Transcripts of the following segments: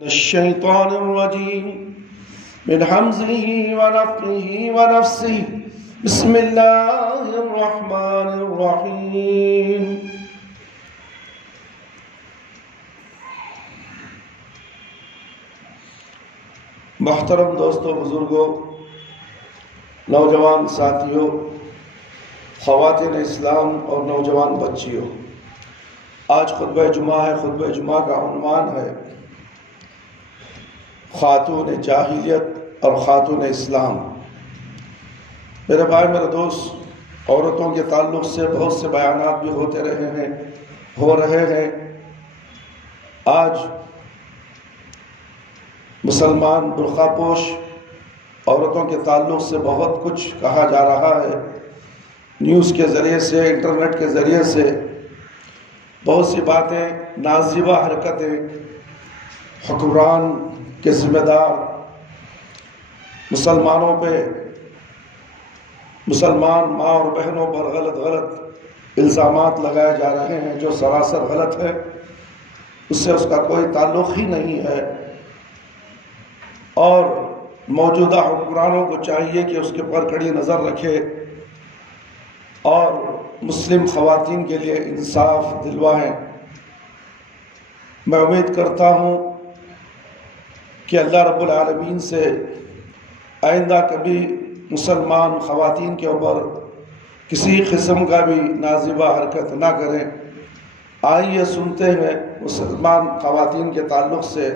الشيطان الرجيم من حمزه ونفخه ونفسه بسم الله الرحمن الرحيم محترم دوستوں، بزرگوں، نوجوان ساتھیوں، خواتین اسلام اور نوجوان بچیوں، آج خطبہ جمعہ ہے۔ خطبہ جمعہ کا عنوان ہے خاتون جاہلیت اور خاتون اسلام۔ میرے بھائی، میرے دوست، عورتوں کے تعلق سے بہت سے بیانات بھی ہو رہے ہیں۔ آج مسلمان برقع پوش عورتوں کے تعلق سے بہت کچھ کہا جا رہا ہے۔ نیوز کے ذریعے سے، انٹرنیٹ کے ذریعے سے بہت سی باتیں، نازیبہ حرکتیں، حکمران کے ذمہ دار مسلمانوں پہ، مسلمان ماں اور بہنوں پر غلط الزامات لگائے جا رہے ہیں جو سراسر غلط ہے، اس سے اس کا کوئی تعلق ہی نہیں ہے۔ اور موجودہ حکمرانوں کو چاہیے کہ اس کے پر کڑی نظر رکھے اور مسلم خواتین کے لیے انصاف دلوائیں۔ میں امید کرتا ہوں کہ اللہ رب العالمین سے آئندہ کبھی مسلمان خواتین کے اوپر کسی قسم کا بھی نازیبہ حرکت نہ کریں۔ آئیے سنتے ہیں مسلمان خواتین کے تعلق سے۔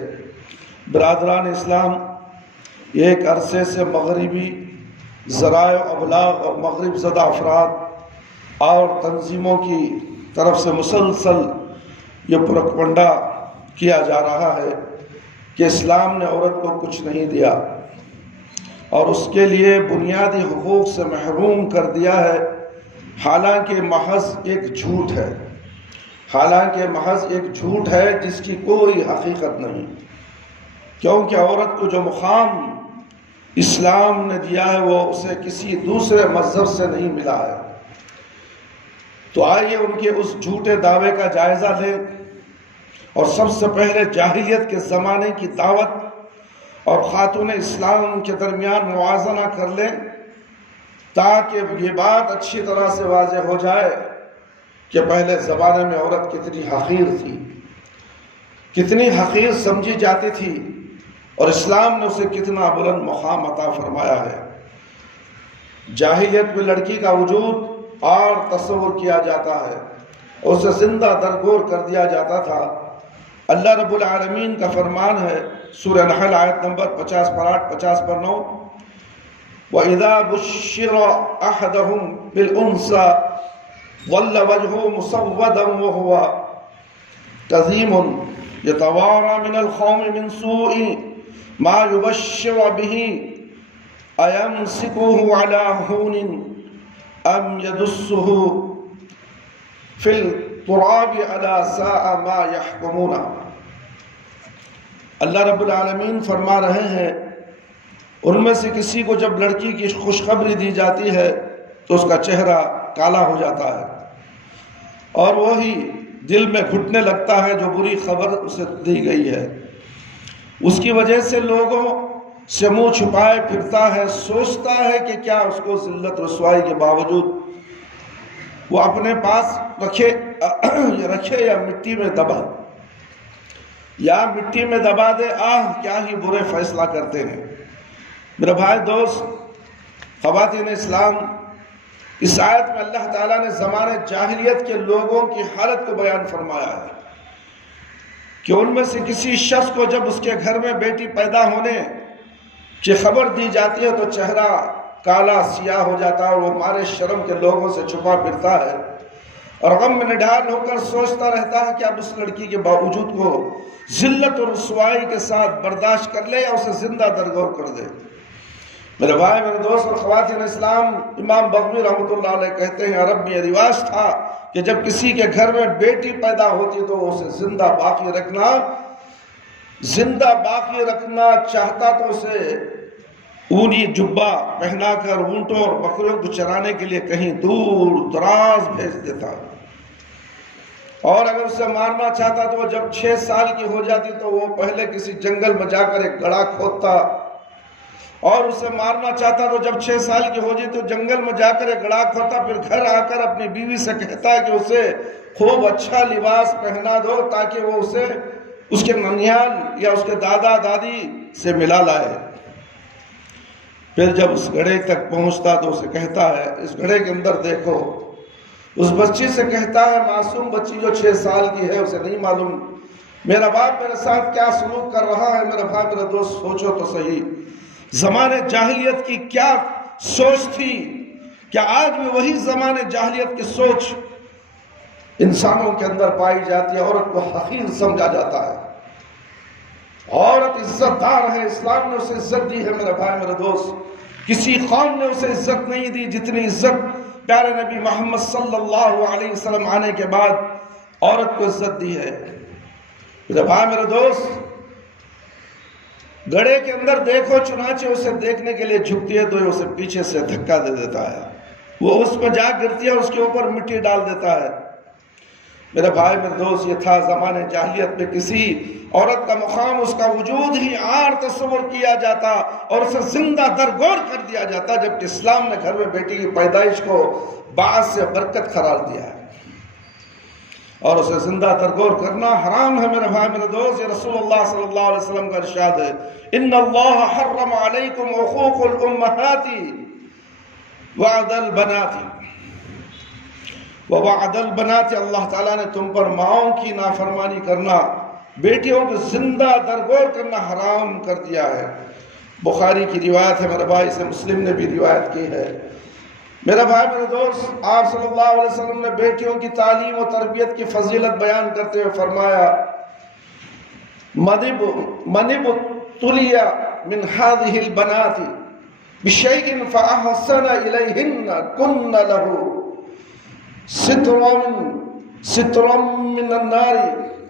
برادران اسلام، ایک عرصے سے مغربی ذرائع ابلاغ اور مغرب زدہ افراد اور تنظیموں کی طرف سے مسلسل یہ پروپیگنڈا کیا جا رہا ہے کہ اسلام نے عورت کو کچھ نہیں دیا اور اس کے لیے بنیادی حقوق سے محروم کر دیا ہے، حالانکہ محض ایک جھوٹ ہے، حالانکہ محض ایک جھوٹ ہے جس کی کوئی حقیقت نہیں، کیونکہ عورت کو جو مقام اسلام نے دیا ہے وہ اسے کسی دوسرے مذہب سے نہیں ملا ہے۔ تو آئیے ان کے اس جھوٹے دعوے کا جائزہ لیں اور سب سے پہلے جاہلیت کے زمانے کی دعوت اور خاتون اسلام کے درمیان موازنہ کر لیں، تاکہ یہ بات اچھی طرح سے واضح ہو جائے کہ پہلے زمانے میں عورت کتنی حقیر تھی، کتنی حقیر سمجھی جاتی تھی، اور اسلام نے اسے کتنا بلند مقام عطا فرمایا ہے۔ جاہلیت میں لڑکی کا وجود اور تصور کیا جاتا ہے، اسے زندہ درگور کر دیا جاتا تھا۔ اللہ رب العالمین کا فرمان ہے، سورہ نحل آیت نمبر 50 پر 8، 50 پر 9، وَإِذَا بُشِّرَ أَحَدَهُمْ بِالْأُنْثَىٰ ظَلَّ وَجْهُهُ مُسَوَّدًا وَهُوَ كَظِيمٌ يَتَوَارَىٰ مِنَ الْقَوْمِ مِنْ سُوءِ مَا يُبَشِّرُ بِهِ أَيَمْسِكُهُ عَلَىٰ هُونٍ أَمْ يَدُسُّهُ فِي التُّرَابِ أَلَا سَاءَ مَا يَحْكُمُونَ۔ اللہ رب العالمین فرما رہے ہیں، ان میں سے کسی کو جب لڑکی کی خوشخبری دی جاتی ہے تو اس کا چہرہ کالا ہو جاتا ہے اور وہی دل میں گھٹنے لگتا ہے جو بری خبر اسے دی گئی ہے۔ اس کی وجہ سے لوگوں سے منہ چھپائے پھرتا ہے، سوچتا ہے کہ کیا اس کو ذلت رسوائی کے باوجود وہ اپنے پاس رکھے یا مٹی میں دبا دے۔ آہ کیا ہی برے فیصلہ کرتے ہیں۔ میرے بھائی، دوست، خواتین اسلام، اس آیت میں اللہ تعالیٰ نے زمانے جاہلیت کے لوگوں کی حالت کو بیان فرمایا ہے کہ ان میں سے کسی شخص کو جب اس کے گھر میں بیٹی پیدا ہونے کی خبر دی جاتی ہے تو چہرہ کالا سیاہ ہو جاتا ہے اور وہ مارے شرم کے لوگوں سے چھپا پھرتا ہے اور غم میں نڈھال ہو کر سوچتا رہتا ہے کہ اب اس لڑکی کے باوجود کو ذلت اور رسوائی کے ساتھ برداشت کر لے یا اسے زندہ درگور کر دے۔ میرے بھائی، میرے دوست اور خواتین اسلام، امام بغوی رحمۃ اللہ علیہ کہتے ہیں، عرب میں یہ رواج تھا کہ جب کسی کے گھر میں بیٹی پیدا ہوتی تو اسے زندہ باقی رکھنا چاہتا تو اسے اونی جبہ پہنا کر اونٹوں اور بکریوں کو چرانے کے لیے کہیں دور دراز بھیج دیتا۔ اور اگر اسے مارنا چاہتا تو وہ جب 6 سال کی ہو جاتی تو وہ پہلے کسی جنگل میں جا کر ایک گڑھا کھودتا، اور اسے مارنا چاہتا تو جب 6 سال کی ہو جاتی تو جنگل میں جا کر ایک گڑھا کھودتا، پھر گھر آ کر اپنی بیوی سے کہتا کہ اسے خوب اچھا لباس پہنا دو تاکہ وہ اسے اس کے ننیال یا اس کے دادا دادی سے ملا لائے۔ پھر جب اس گڑھے تک پہنچتا تو اسے کہتا ہے اس گڑھے کے اندر دیکھو، اس بچی سے کہتا ہے، معصوم بچی جو 6 سال کی ہے، اسے نہیں معلوم میرا باپ میرے ساتھ کیا سلوک کر رہا ہے۔ میرا بھائی میرا دوست، سوچو تو صحیح، زمانے جاہلیت کی کیا سوچ تھی؟ کیا آج بھی وہی زمانے جاہلیت کی سوچ انسانوں کے اندر پائی جاتی ہے؟ عورت کو حقیر سمجھا جاتا ہے، عورت عزت دار ہے، اسلام نے اسے عزت دی ہے۔ میرا بھائی میرا دوست، کسی قوم نے اسے عزت نہیں دی جتنی عزت پیارے نبی محمد صلی اللہ علیہ وسلم آنے کے بعد عورت کو عزت دی ہے۔ میرا بھائی میرا دوست، گڑھے کے اندر دیکھو، چنانچہ اسے دیکھنے کے لیے جھکتی ہے تو یہ اسے پیچھے سے دھکا دے دیتا ہے، وہ اس میں جا گرتی ہے، اس کے اوپر مٹی ڈال دیتا ہے۔ میرے بھائی میرے دوست، یہ تھا زمانے جاہلیت میں کسی عورت کا مقام، اس کا وجود ہی عار تصور کیا جاتا اور اسے زندہ درگور کر دیا جاتا، جبکہ اسلام نے گھر میں بیٹی کی پیدائش کو باعث سے برکت قرار دیا ہے اور اسے زندہ درگور کرنا حرام ہے۔ میرے بھائی میرے دوست، یہ رسول اللہ صلی اللہ علیہ وسلم کا ارشاد ہے، ان اللہ حرم علیکم حقوق الامہات وعد البنات ووعد البنات، اللہ تعالیٰ نے تم پر ماؤں کی نافرمانی کرنا، بیٹیوں کو زندہ درگور کرنا حرام کر دیا ہے۔ بخاری کی روایت ہے میرے بھائی، سے مسلم نے بھی روایت کی ہے۔ میرے بھائی میرے دوست، آپ صلی اللہ علیہ وسلم نے بیٹیوں کی تعلیم و تربیت کی فضیلت بیان کرتے ہوئے فرمایا، من ابتلی من هذه البنات بشيء فأحسن إليهن كن له سترا من النار،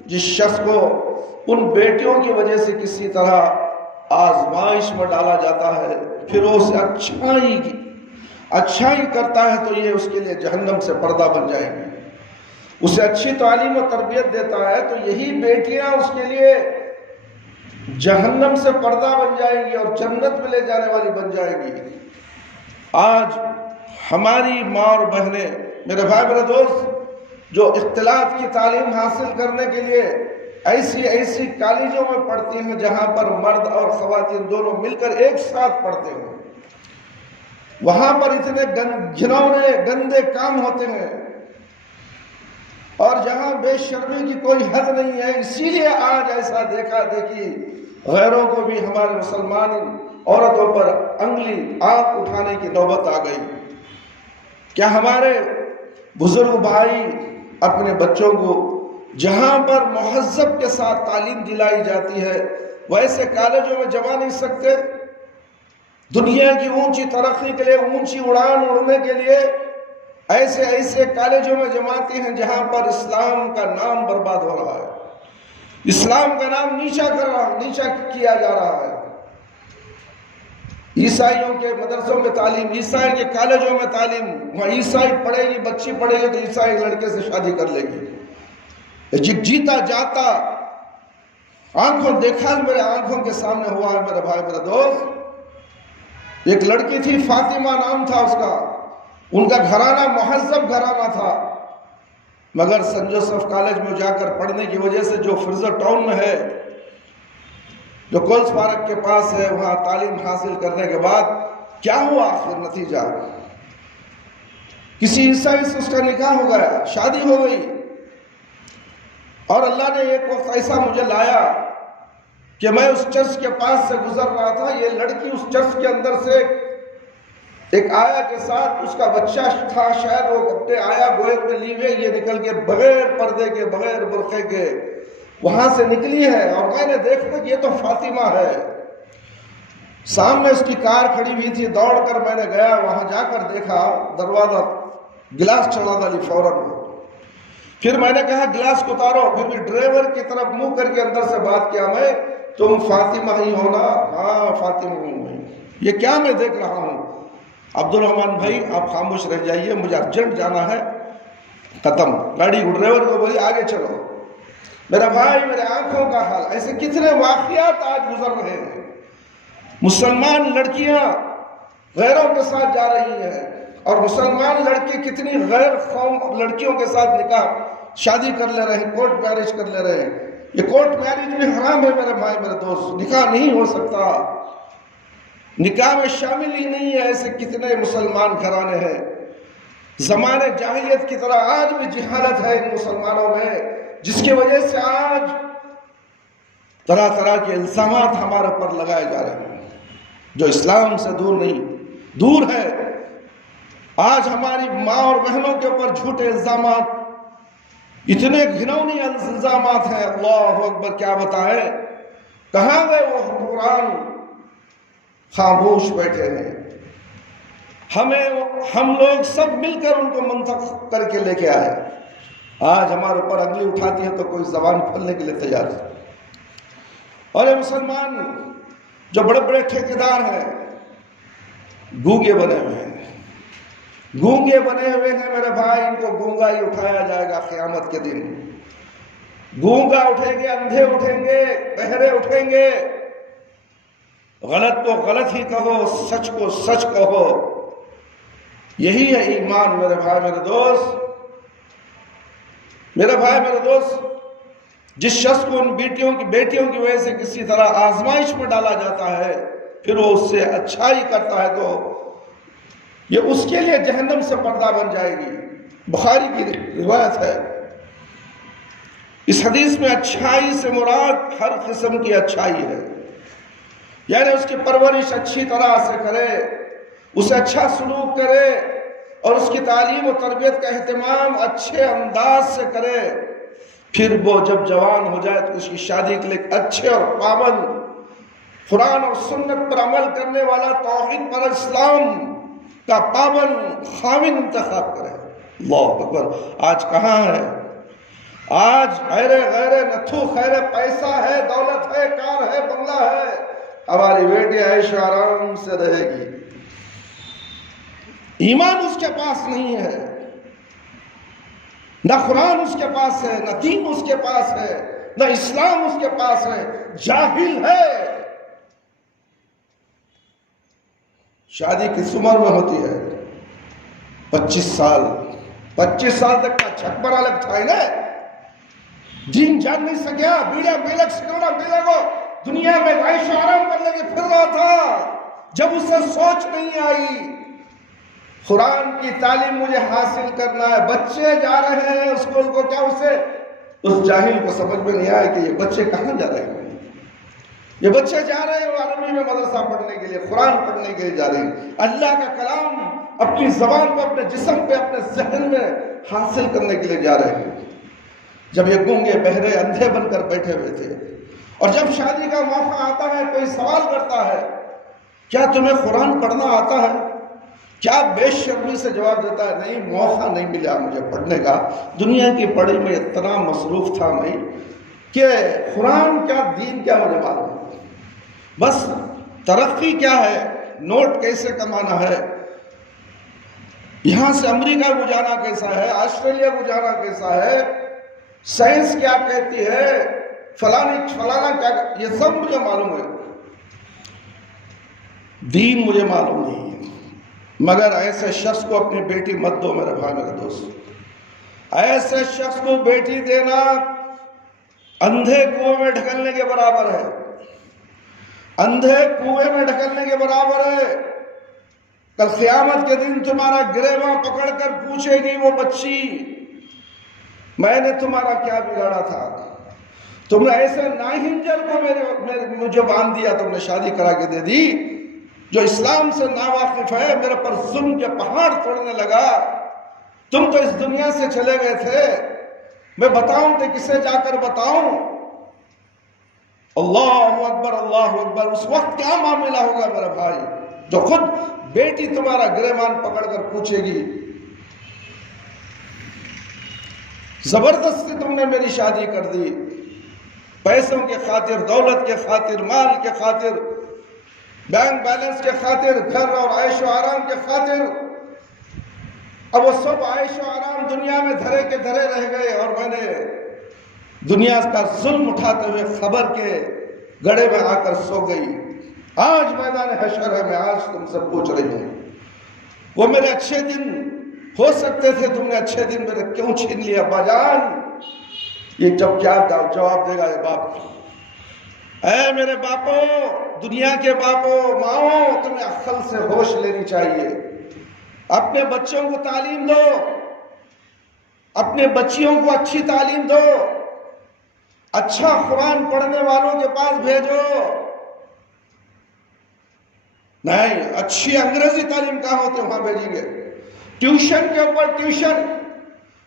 جس شخص کو ان بیٹیوں کی وجہ سے کسی طرح آزمائش میں ڈالا جاتا ہے، پھر وہ اسے اچھائی کرتا ہے تو یہ اس کے لیے جہنم سے پردہ بن جائیں گے۔ اسے اچھی تعلیم و تربیت دیتا ہے تو یہی بیٹیاں اس کے لیے جہنم سے پردہ بن جائیں گی اور جنت میں لے جانے والی بن جائیں گی۔ آج ہماری ماں اور بہنیں، میرے بھائی میرے دوست، جو اختلاط کی تعلیم حاصل کرنے کے لیے ایسی کالجوں میں پڑھتی ہیں جہاں پر مرد اور خواتین دونوں مل کر ایک ساتھ پڑھتے ہیں، وہاں پر اتنے گھنونے گندے کام ہوتے ہیں اور جہاں بے شرمی کی کوئی حد نہیں ہے، اسی لیے آج ایسا دیکھا دیکھی غیروں کو بھی ہمارے مسلمان عورتوں پر آنکھ اٹھانے کی نوبت آ گئی۔ کیا ہمارے بزرگ بھائی اپنے بچوں کو جہاں پر مہذب کے ساتھ تعلیم دلائی جاتی ہے ویسے کالجوں میں جما نہیں سکتے؟ دنیا کی اونچی ترقی کے لیے، اونچی اڑان اڑنے کے لیے ایسے کالجوں میں جماتی ہیں جہاں پر اسلام کا نام برباد ہو رہا ہے، اسلام کا نام نیچا کیا جا رہا ہے۔ عیسائیوں کے مدرسوں میں تعلیم، عیسائی کے کالجوں میں تعلیم، وہاں عیسائی پڑھے گی، بچی پڑھے گی تو عیسائی لڑکے سے شادی کر لے گی۔ جیتا جاتا دیکھا میرے آنکھوں کے سامنے ہوا ہے میرے بھائی میرے دوست۔ ایک لڑکی تھی، فاطمہ نام تھا اس کا، ان کا گھرانہ مہذب گھرانہ تھا، مگر سن جوسف کالج میں جا کر پڑھنے کی وجہ سے، جو فرزر ٹاؤن میں ہے، جو کولز پارک کے پاس ہے، وہاں تعلیم حاصل کرنے کے بعد کیا ہوا آخر نتیجہ؟ کسی عیسائی سے اس کا نکاح ہو گیا، شادی ہو گئی، اور اللہ نے ایک وقت ایسا مجھے لایا کہ میں اس چرچ کے پاس سے گزر رہا تھا، یہ لڑکی اس چرچ کے اندر سے ایک آیا کے ساتھ، اس کا بچہ تھا، شاید وہ اپنے آیا گوید میں لی ہوئے، یہ نکل کے بغیر پردے کے، بغیر برقعے کے وہاں سے نکلی ہے، اور میں نے دیکھا کہ یہ تو فاطمہ ہے۔ سامنے اس کی کار کھڑی ہوئی تھی، دوڑ کر میں نے گیا، وہاں جا کر دیکھا دروازہ گلاس چڑھا ڈالی فوراً۔ پھر میں نے کہا گلاس کو اتارو، پھر بھی ڈرائیور کی طرف منہ کر کے اندر سے بات کیا، میں تم فاطمہ ہی ہو نا؟ ہاں فاطمہ ہوں میں۔ یہ کیا میں دیکھ رہا ہوں؟ عبد الرحمن بھائی آپ خاموش رہ جائیے، مجھے ارجنٹ جانا ہے، ختم. گاڑی کو ڈرائیور کو بولی آگے چلو. میرا بھائی میرے آنکھوں کا حال. ایسے کتنے واقعات آج گزر رہے ہیں. مسلمان لڑکیاں غیروں کے ساتھ جا رہی ہیں اور مسلمان لڑکے کتنی غیر قوم لڑکیوں کے ساتھ نکاح شادی کر لے رہے ہیں, کورٹ میرج کر لے رہے ہیں. یہ کورٹ میرج بھی حرام ہے میرے بھائی میرے دوست. نکاح نہیں ہو سکتا, نکاح میں شامل ہی نہیں ہے. ایسے کتنے مسلمان گھرانے ہیں. زمانے جاہلیت کی طرح آج بھی جہالت ہے ان مسلمانوں میں, جس کی وجہ سے آج طرح طرح کے الزامات ہمارے پر لگائے جا رہے ہیں جو اسلام سے دور نہیں, دور ہے. آج ہماری ماں اور بہنوں کے اوپر جھوٹے الزامات, اتنے گھنونی الزامات ہیں. اللہ اکبر, کیا بتائیں. کہاں گئے وہ حکمران, خاموش بیٹھے ہیں. ہم لوگ سب مل کر ان کو منتخب کر کے لے کے آئے. آج ہمارے اوپر انگلی اٹھاتی ہے تو کوئی زبان کھولنے کے لیے تیار ہے. اور یہ مسلمان جو بڑے بڑے ٹھیکیدار ہیں گونگے بنے ہوئے ہیں, گونگے بنے ہوئے ہیں میرے بھائی. ان کو گونگا ہی اٹھایا جائے گا قیامت کے دن. گونگا اٹھیں گے, اندھے اٹھیں گے, بہرے اٹھیں گے. غلط کو غلط ہی کہو, سچ کو سچ کہو. یہی ہے ایمان میرے بھائی میرے دوست. میرے بھائی میرے دوست, جس شخص کو ان بیٹیوں کی وجہ سے کسی طرح آزمائش میں ڈالا جاتا ہے پھر وہ اس سے اچھائی کرتا ہے تو یہ اس کے لیے جہنم سے پردہ بن جائے گی. بخاری کی روایت ہے. اس حدیث میں اچھائی سے مراد ہر قسم کی اچھائی ہے, یعنی اس کی پرورش اچھی طرح سے کرے, اسے اچھا سلوک کرے اور اس کی تعلیم و تربیت کا اہتمام اچھے انداز سے کرے. پھر وہ جب جوان ہو جائے تو اس کی شادی کے لیے اچھے اور پابند قرآن اور سنت پر عمل کرنے والا, توحید پر اسلام کا پابند خاوند انتخاب کرے. اللہ اکبر. آج کہاں ہے؟ آج غیر نتھو خیر پیسہ ہے, دولت ہے, کار ہے, بنگلہ ہے. ہماری بیٹی عیش و آرام سے رہے گی. ایمان اس کے پاس نہیں ہے, نہ قرآن اس کے پاس ہے, نہ دین اس کے پاس ہے, نہ اسلام اس کے پاس ہے. جاہل ہے. شادی کس عمر میں ہوتی ہے؟ 25 سال. 25 سال تک کا چھپر الگ تھا نا, دین جان نہیں سکیا. بیڑا بیلک سکڑا بیلے کو دنیا میں عیش و آرام کرنے کے پھر رہا تھا. جب اسے سوچ نہیں آئی قرآن کی تعلیم مجھے حاصل کرنا ہے, بچے جا رہے ہیں اسکول کو, کیا اس جاہل کو سمجھ میں نہیں آیا کہ یہ بچے کہاں جا رہے ہیں. یہ بچے جا رہے ہیں وہ عربی میں مدرسہ پڑھنے کے لیے, قرآن پڑھنے کے لیے جا رہے ہیں. اللہ کا کلام اپنی زبان پہ, اپنے جسم پہ, اپنے ذہن میں حاصل کرنے کے لیے جا رہے ہیں. جب یہ گونگے بہرے اندھے بن کر بیٹھے ہوئے تھے اور جب شادی کا موقع آتا ہے کوئی سوال کرتا ہے کیا تمہیں قرآن پڑھنا آتا ہے؟ کیا بے شرمی سے جواب دیتا ہے نہیں, موقع نہیں ملا مجھے پڑھنے کا, دنیا کی پڑھائی میں اتنا مصروف تھا میں کہ قرآن کیا دین کیا مجھے معلوم ہے. بس ترقی کیا ہے, نوٹ کیسے کمانا ہے, یہاں سے امریکہ کو جانا کیسا ہے, آسٹریلیا کو جانا کیسا ہے, سائنس کیا کہتی ہے, فلانا کیا, یہ سب مجھے معلوم ہے. دین مجھے معلوم نہیں ہے. مگر ایسے شخص کو اپنی بیٹی مت دو میرے بھائی میرے دوست. ایسے شخص کو بیٹی دینا اندھے کنویں میں ڈھکلنے کے برابر ہے. اندھے کنویں میں ڈھکلنے کے برابر ہے. کل قیامت کے دن تمہارا گریباں پکڑ کر پوچھے گی وہ بچی میں نے تمہارا کیا بگاڑا تھا, تم نے ایسے ناہنجر کو مجھے باندھ دیا, تم نے شادی کرا کے دے دی, جو اسلام سے ناواقف ہے میرے پر ظلم کے پہاڑ توڑنے لگا. تم تو اس دنیا سے چلے گئے تھے, میں بتاؤں تو کسے جا کر بتاؤں. اللہ اکبر اللہ اکبر. اس وقت کیا معاملہ ہوگا میرے بھائی, جو خود بیٹی تمہارا گریبان پکڑ کر پوچھے گی زبردستی تم نے میری شادی کر دی, پیسوں کے خاطر, دولت کے خاطر, مال کے خاطر, بینک بیلنس کے خاطر, گھر اور عیش و آرام کے خاطر. اب وہ سب عیش و آرام دنیا میں دھرے کے دھرے رہ گئے، اور میں نے دنیا کا ظلم اٹھاتے ہوئے خبر کے گڑھے میں آ کر سو گئی۔ آج میدان حشر ہے، میں آج تم سے پوچھ رہی ہوں، وہ میرے اچھے دن ہو سکتے تھے، تم نے اچھے دن میرے کیوں چھین لیا؟ باجان یہ جب کیا جواب دے گا یہ باپ؟ اے میرے باپو، دنیا کے باپو ماؤں، تمہیں عقل سے ہوش لینی چاہیے۔ اپنے بچوں کو تعلیم دو، اپنے بچیوں کو اچھی تعلیم دو، اچھا قرآن پڑھنے والوں کے پاس بھیجو۔ نہیں، اچھی انگریزی تعلیم کہاں ہوتے وہاں بھیجیں گے؟ ٹیوشن کے اوپر ٹیوشن،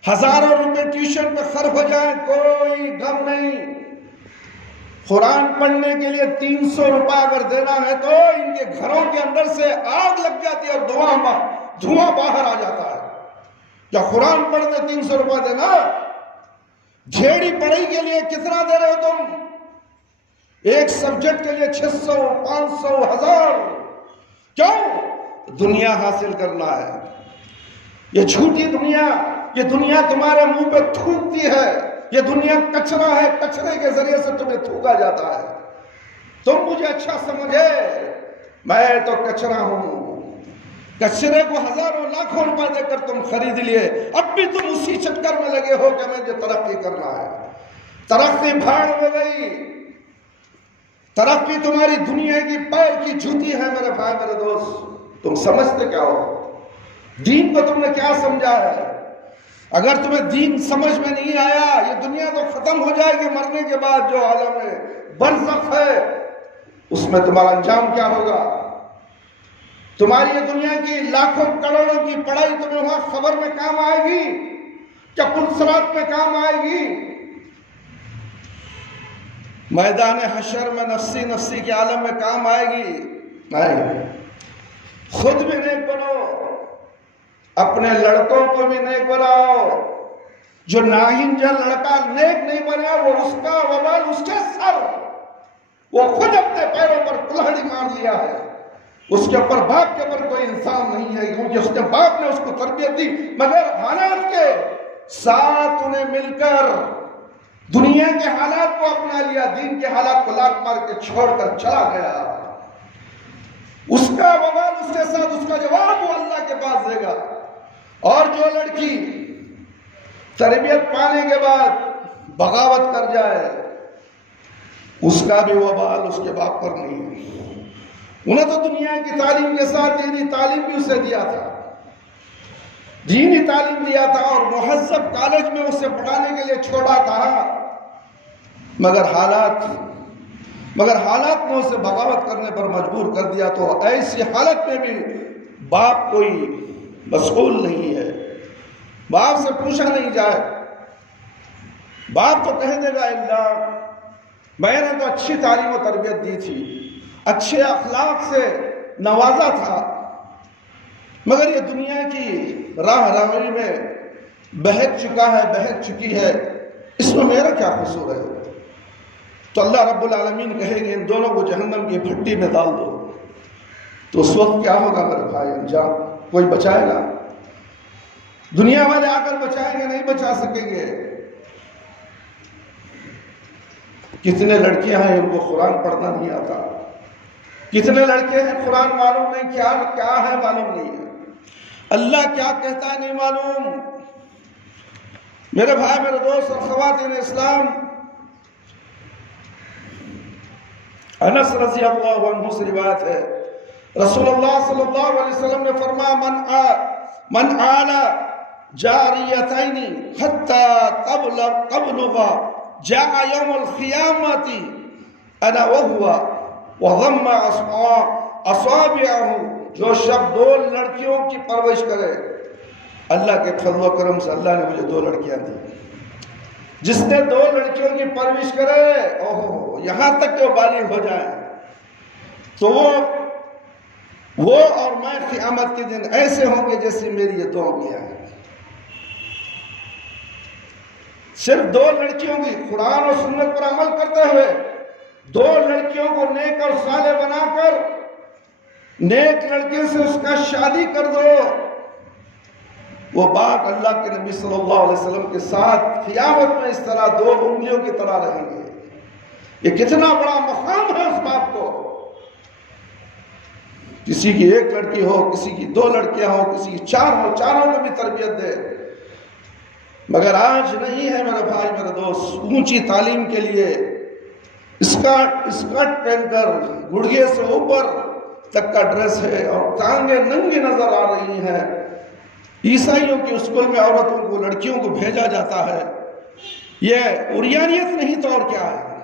ہزاروں روپے ٹیوشن پہ خرچ ہو جائیں، کوئی غم نہیں۔ قرآن پڑھنے کے لیے 300 روپے اگر دینا ہے تو ان کے گھروں کے اندر سے آگ لگ جاتی ہے اور دھواں باہر آ جاتا ہے۔ کیا قرآن پڑھنے 300 روپے دینا؟ جھیڑی پڑھائی کے لیے کتنا دے رہے ہو تم؟ ایک سبجیکٹ کے لیے 600، 500، 1000۔ کیوں؟ دنیا حاصل کرنا ہے۔ یہ جھوٹی دنیا، یہ دنیا تمہارے منہ پہ تھوکتی ہے، یہ دنیا کچرا ہے، کچرے کے ذریعے سے تمہیں تھوکا جاتا ہے۔ تم مجھے اچھا سمجھے، میں تو کچرا ہوں۔ کچرے کو ہزاروں لاکھوں روپے دے کر تم خرید لیے، اب بھی تم اسی چکر میں لگے ہو کہ مجھے ترقی کرنا ہے۔ ترقی بھاڑ میں گئی، ترقی تمہاری دنیا کی پیر کی جوتی ہے میرے بھائی میرے دوست۔ تم سمجھتے کیا ہو؟ دین کو تم نے کیا سمجھا ہے؟ اگر تمہیں دین سمجھ میں نہیں آیا، یہ دنیا تو ختم ہو جائے گی مرنے کے بعد۔ جو عالم ہے برزخ ہے، اس میں تمہارا انجام کیا ہوگا؟ تمہاری یہ دنیا کی لاکھوں کروڑوں کی پڑھائی تمہیں وہاں خبر میں کام آئے گی؟ کیا پلسرات میں کام آئے گی؟ میدان حشر میں نفسی نفسی کے عالم میں کام آئے گی؟ نہیں۔ خود بھی نیک بنو، اپنے لڑکوں کو بھی نیک بناؤ۔ جو ناہنجا لڑکا نیک نہیں بنا، وہ اس کا وبال اس کے سر۔ وہ خود اپنے پیروں پر کلہڑی مار لیا ہے، اس کے اوپر باپ کے اوپر کوئی انسان نہیں ہے، کیونکہ اس کے باپ نے اس کو تربیت دی، مگر حالات کے ساتھ انہیں مل کر دنیا کے حالات کو اپنا لیا، دین کے حالات کو لاک مار کے چھوڑ کر چلا گیا۔ اس کا وبال اس کے ساتھ، اس کا جواب وہ اللہ کے پاس دے گا۔ اور جو لڑکی تربیت پانے کے بعد بغاوت کر جائے، اس کا بھی وبال اس کے باپ پر نہیں ہے۔ انہیں تو دنیا کی تعلیم کے ساتھ دینی تعلیم بھی اسے دیا تھا، دینی تعلیم دیا تھا، اور مہذب کالج میں اسے پڑھانے کے لیے چھوڑا تھا، مگر حالات نے اسے بغاوت کرنے پر مجبور کر دیا۔ تو ایسی حالت میں بھی باپ کوئی مسئول نہیں ہے، باپ سے پوچھا نہیں جائے۔ باپ تو کہہ دے گا اللہ میں نے تو اچھی تعلیم و تربیت دی تھی، اچھے اخلاق سے نوازا تھا، مگر یہ دنیا کی راہ راہی میں بہک چکا ہے، بہک چکی ہے، اس میں میرا کیا قصور ہے؟ تو اللہ رب العالمین کہیں گے ان دونوں کو جہنم کی بھٹی میں ڈال دو۔ تو اس وقت کیا ہوگا میرے بھائی؟ انجام کوئی بچائے گا؟ دنیا والے آ کر بچائیں گے؟ نہیں بچا سکیں گے۔ کتنے لڑکیاں ہیں ان کو قرآن پڑھنا نہیں آتا، کتنے لڑکے ہیں قرآن معلوم نہیں، کیا ہے معلوم نہیں ہے، اللہ کیا کہتا ہے نہیں معلوم۔ میرے بھائی میرے دوست اور خواتین اسلام، انس رضی اللہ عنہ سے روایت ہے، رسول اللہ صلی اللہ علیہ وسلم نے فرمایا من آل جاریتین حتی تبلغ جاء یوم القیامت انا وہو وضم اصابعہ۔ جو شخص 2 لڑکیوں کی پرورش کرے، اللہ کے فضل و کرم سے اللہ نے مجھے 2 لڑکیاں دی، جس نے 2 لڑکیوں کی پرورش کرے، یہاں تک کہ وہ بالغ ہو جائیں، تو وہ اور میں قیامت کے دن ایسے ہوں گے جیسے میری یہ 2 انگلیاں ہیں۔ صرف 2 لڑکیوں کی قرآن اور سنت پر عمل کرتے ہوئے 2 لڑکیوں کو نیک اور صالح بنا کر نیک لڑکے سے اس کا شادی کر دو، وہ بات اللہ کے نبی صلی اللہ علیہ وسلم کے ساتھ قیامت میں اس طرح 2 انگلیوں کی طرح رہیں گے۔ یہ کتنا بڑا مقام ہے اس بات کو۔ کسی کی 1 لڑکی ہو، کسی کی 2 لڑکیاں ہو، کسی کی 4 ہو، چاروں کو بھی تربیت دے، مگر آج نہیں ہے میرے بھائی میرے دوست۔ اونچی تعلیم کے لیے اسکرٹ پہن کر گڑگے سے اوپر تک کا ڈریس ہے اور ٹانگیں ننگی نظر آ رہی ہیں۔ عیسائیوں کے اسکول میں عورتوں کو، لڑکیوں کو بھیجا جاتا ہے۔ یہ عریانیت نہیں تو اور کیا ہے؟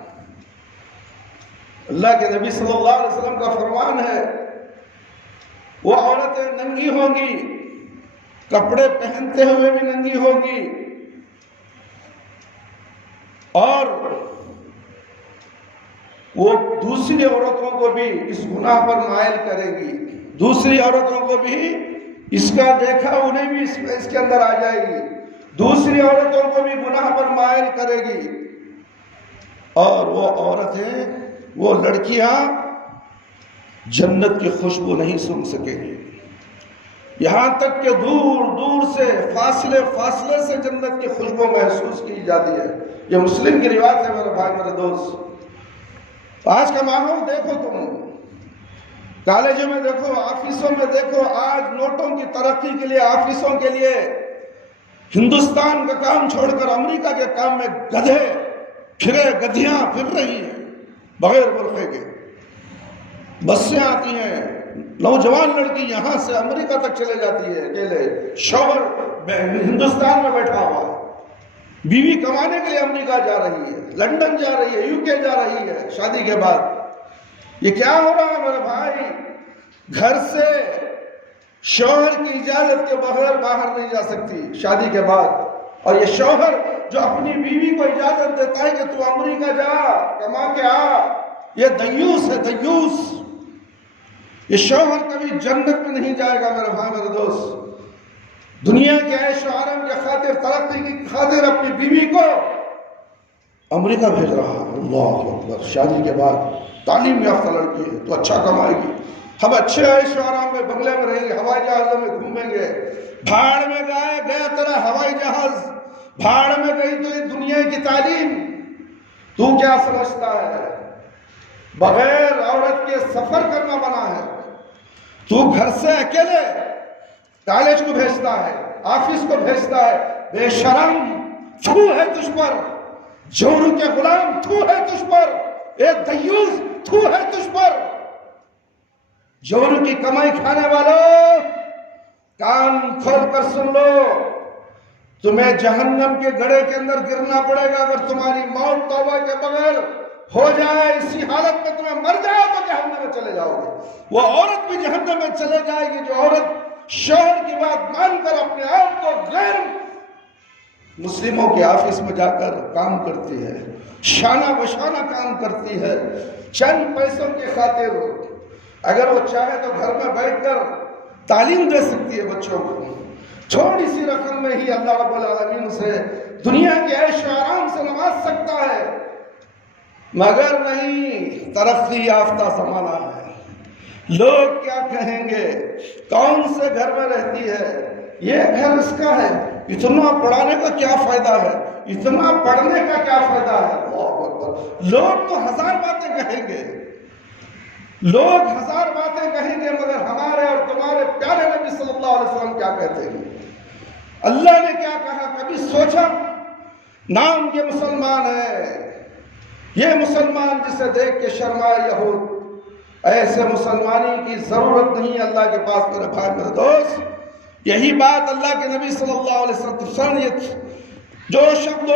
اللہ کے نبی صلی اللہ علیہ وسلم کا فرمان ہے، وہ عورتیں ننگی ہوں گی، کپڑے پہنتے ہوئے بھی ننگی ہوں گی، اور وہ دوسری عورتوں کو بھی اس گناہ پر مائل کرے گی۔ دوسری عورتوں کو بھی اس کا دیکھا انہیں بھی اس کے اندر آ جائے گی، دوسری عورتوں کو بھی گناہ پر مائل کرے گی، اور وہ عورتیں، وہ لڑکیاں جنت کی خوشبو نہیں سونگھ سکیں گی۔ یہاں تک کہ دور دور سے، فاصلے فاصلے سے جنت کی خوشبو محسوس کی جاتی ہے۔ یہ مسلم کی روایت ہے میرے بھائی میرے دوست۔ آج کا ماحول دیکھو، تم کالجوں میں دیکھو، آفیسوں میں دیکھو، آج نوٹوں کی ترقی کے لیے، آفیسوں کے لیے ہندوستان کا کام چھوڑ کر امریکہ کے کام میں گدھے پھرے، گدھیاں پھر رہی ہیں بغیر برقعے کے۔ بسیں آتی ہیں، نوجوان لڑکی یہاں سے امریکہ تک چلے جاتی ہے اکیلے، شوہر ہندوستان میں بیٹھا ہوا ہے، بیوی کمانے کے لیے امریکہ جا رہی ہے، لندن جا رہی ہے، UK جا رہی ہے شادی کے بعد۔ یہ کیا ہو رہا ہے میرے بھائی؟ گھر سے شوہر کی اجازت کے بغیر باہر نہیں جا سکتی شادی کے بعد، اور یہ شوہر جو اپنی بیوی کو اجازت دیتا ہے کہ تو امریکہ جا، کما کے آ، یہ دیوس ہے، دیوس۔ یہ شوہر کبھی جنت میں نہیں جائے گا میرے بھائی میرے دوست۔ دنیا کے عیش و آرام کے خاطر، ترقی کی خاطر اپنی بیوی کو امریکہ بھیج رہا ہے۔ اللہ اکبر۔ شادی کے بعد تعلیم یافتہ لڑکی ہے تو اچھا کمائے گی، ہم اچھے عیش و آرام میں بنگلے میں رہیں گے، ہوائی جہازوں میں گھومیں گے۔ بھاڑ میں گیا تیرا ہوائی جہاز، بھاڑ میں گئی تو یہ دنیا کی تعلیم۔ تو کیا سمجھتا ہے بغیر عورت کے سفر کرنا بنا ہے؟ تو گھر سے اکیلے کالج کو بھیجتا ہے، آفس کو بھیجتا ہے۔ بے شرم، تھو ہے تجھ پر، جورو کے غلام تھو ہے تجھ پر، اے دیوس تھو ہے تجھ پر۔ جورو کی کمائی کھانے والوں، کان کھول کر سن لو، تمہیں جہنم کے گڑھے کے اندر گرنا پڑے گا اگر تمہاری موت توبہ کے بغیر ہو جائے۔ اسی حالت میں تمہیں مر جائے تو جہنم میں چلے جاؤ گے۔ وہ عورت بھی جہنم میں چلے جائے گی جو عورت شوہر کی بات مان کر اپنے آپ کو غیر مسلموں کے آفس میں جا کر کام کرتی ہے، شانہ بشانہ کام کرتی ہے، چند پیسوں کی خاطر۔ اگر وہ چاہے تو گھر میں بیٹھ کر تعلیم دے سکتی ہے بچوں کو، تھوڑی سی رقم میں ہی اللہ رب العالمین اسے دنیا کے عیش و آرام سے نواز سکتا ہے، مگر نہیں، ترقی یافتہ زمانہ ہے۔ لوگ کیا کہیں گے؟ کون سے گھر میں رہتی ہے؟ یہ گھر اس کا ہے، اتنا پڑھانے کا کیا فائدہ ہے، اتنا پڑھنے کا کیا فائدہ ہے؟ اللہ اکبر۔ لوگ تو 1000 باتیں کہیں گے، لوگ 1000 باتیں کہیں گے، مگر ہمارے اور تمہارے پیارے نبی صلی اللہ علیہ وسلم کیا کہتے ہیں؟ اللہ نے کیا کہا؟ کبھی سوچا؟ نام یہ مسلمان ہے، یہ مسلمان جسے دیکھ کے شرمائے یہود، ایسے مسلمانی کی ضرورت نہیں اللہ کے پاس میرے بھائی میرے دوست۔ یہی بات اللہ کے نبی صلی اللہ علیہ وسلم، جو شخص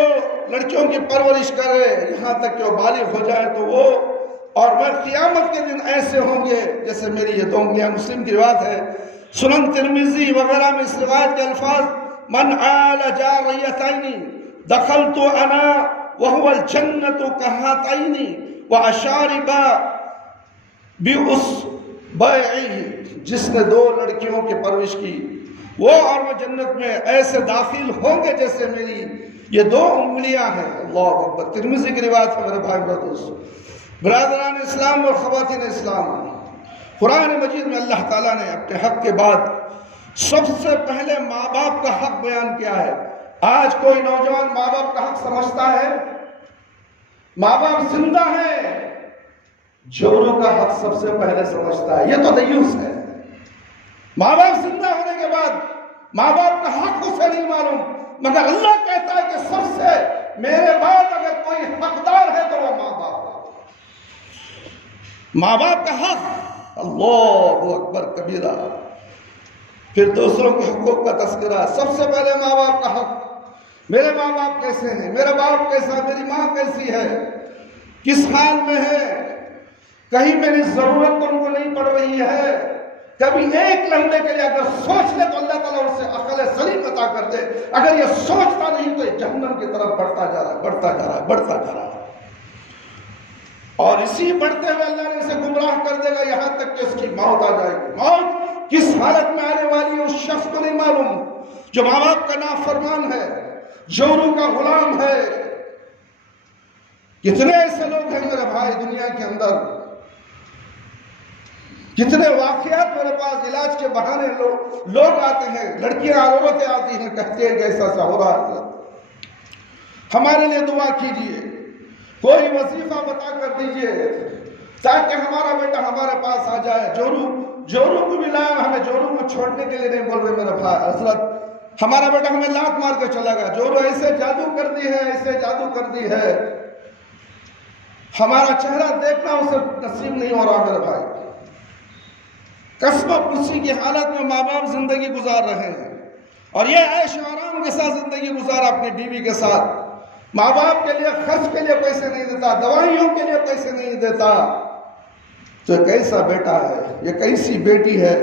لڑکیوں کی پرورش کرے یہاں تک کہ وہ بالغ ہو جائے تو وہ، اور میں قیامت کے دن ایسے ہوں گے جیسے میری یہ 2 انگلیاں۔ مسلم کی روایت ہے، سنن ترمذی وغیرہ میں اس روایت کے الفاظ، من آل جاریتین دخلت انا وهو الجنة كهاتين واشاربا باصبعه، جس نے 2 لڑکیوں کی پرورش کی وہ اور وہ جنت میں ایسے داخل ہوں گے جیسے میری یہ 2 انگلیاں ہیں۔ اللہ اکبر۔ ترمذی کی روایت ہے میرے بھائی دوست، برادران اسلام اور خواتین اسلام۔ قرآن مجید میں اللہ تعالیٰ نے اپنے حق کے بعد سب سے پہلے ماں باپ کا حق بیان کیا ہے۔ آج کوئی نوجوان ماں باپ کا حق سمجھتا ہے؟ ماں باپ زندہ ہیں، جوروں کا حق سب سے پہلے سمجھتا ہے، یہ تو دیوس ہے۔ ماں باپ زندہ ہونے کے بعد ماں باپ کا حق اسے نہیں معلوم، مگر اللہ کہتا ہے کہ سب سے میرے بعد اگر کوئی حقدار ہے تو وہ ماں باپ ہے۔ ماں باپ کا حق، اللہ اکبر کبیرہ۔ پھر دوسروں کے حقوق کا تذکرہ، سب سے پہلے ماں باپ کا حق۔ میرے ماں باپ کیسے ہیں، میرا باپ کیسا ہے، میری ماں کیسی ہے، کس حال میں ہے، کہیں میری ضرورت تو ان کو نہیں پڑ رہی ہے۔ کبھی ایک لمحے کے لیے اگر سوچ لے تو اللہ تعالیٰ اسے عقل سلیم عطا کر دے۔ اگر یہ سوچتا نہیں تو یہ جہنم کی طرف بڑھتا جا رہا ہے، بڑھتا جا رہا ہے، بڑھتا جا رہا ہے، اور اسی بڑھتے ہوئے اللہ نے اسے گمراہ کر دے گا یہاں تک کہ اس کی موت آ جائے گی۔ موت کس حالت میں آنے والی ہے اس شخص کو نہیں معلوم جو ماں باپ کا نافرمان ہے، جوروں کا غلام ہے۔ کتنے ایسے لوگ ہیں میرے بھائی دنیا کے اندر، کتنے واقعات میرے پاس علاج کے بہانے لوگ آتے ہیں، لڑکیاں عورتیں آتی ہیں، کہتے ہیں کہ ایسا سا ہو رہا ہے، ہمارے لیے دعا کیجئے، کوئی وظیفہ بتا کر دیجئے تاکہ ہمارا بیٹا ہمارے پاس آ جائے۔ جوروں کو بھی لایا، ہمیں جوروں کو چھوڑنے کے لیے نہیں بول رہے میرے بھائی، حضرت ہمارا بیٹا ہمیں لات مار کے چلا گیا، جوروں ایسے جادو کر دی ہے، ایسے جادو کر دی ہے، ہمارا چہرہ دیکھنا اسے نصیب نہیں ہو رہا میرے بھائی۔ قصب پرسی کی حالت میں ماں باپ زندگی گزار رہے ہیں، اور یہ عیش و آرام کے ساتھ زندگی گزارا اپنی بیوی کے ساتھ، ماں باپ کے لیے خرچ کے لیے پیسے نہیں دیتا، دوائیوں کے لیے پیسے نہیں دیتا، تو یہ کیسا بیٹا ہے، یہ کیسی بیٹی ہے۔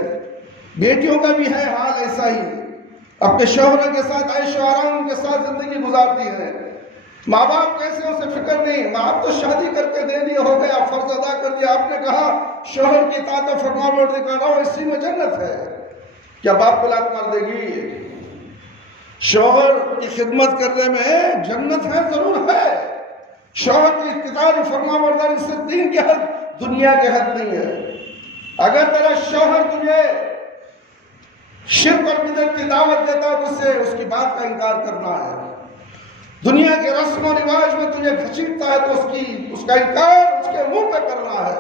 بیٹیوں کا بھی ہے حال ایسا ہی، اپنے شوہر کے ساتھ عیش و آرام کے ساتھ زندگی گزارتی ہے، ماں باپ کیسے اسے فکر نہیں، ماں باپ تو شادی کر کے دے دی، ہو گیا، فرض ادا کر دیا، آپ نے کہا شوہر کی اطاعت و فرمانبرداری کرنا ہو، اسی میں جنت ہے، کیا باپ کو لات مار دے گی؟ شوہر کی خدمت کرنے میں جنت ہے، ضرور ہے، شوہر کی اطاعت و فرمانبرداری سے دین کے حد دنیا کے حد نہیں ہے۔ اگر تیرا شوہر تجھے شرک اور بدعت کی دعوت دیتا ہے تو اسے اس کی بات کا انکار کرنا ہے، دنیا کے رسم و رواج میں تجھے گھسیٹتا ہے تو اس کا انکار اس کے منہ پہ کرنا ہے،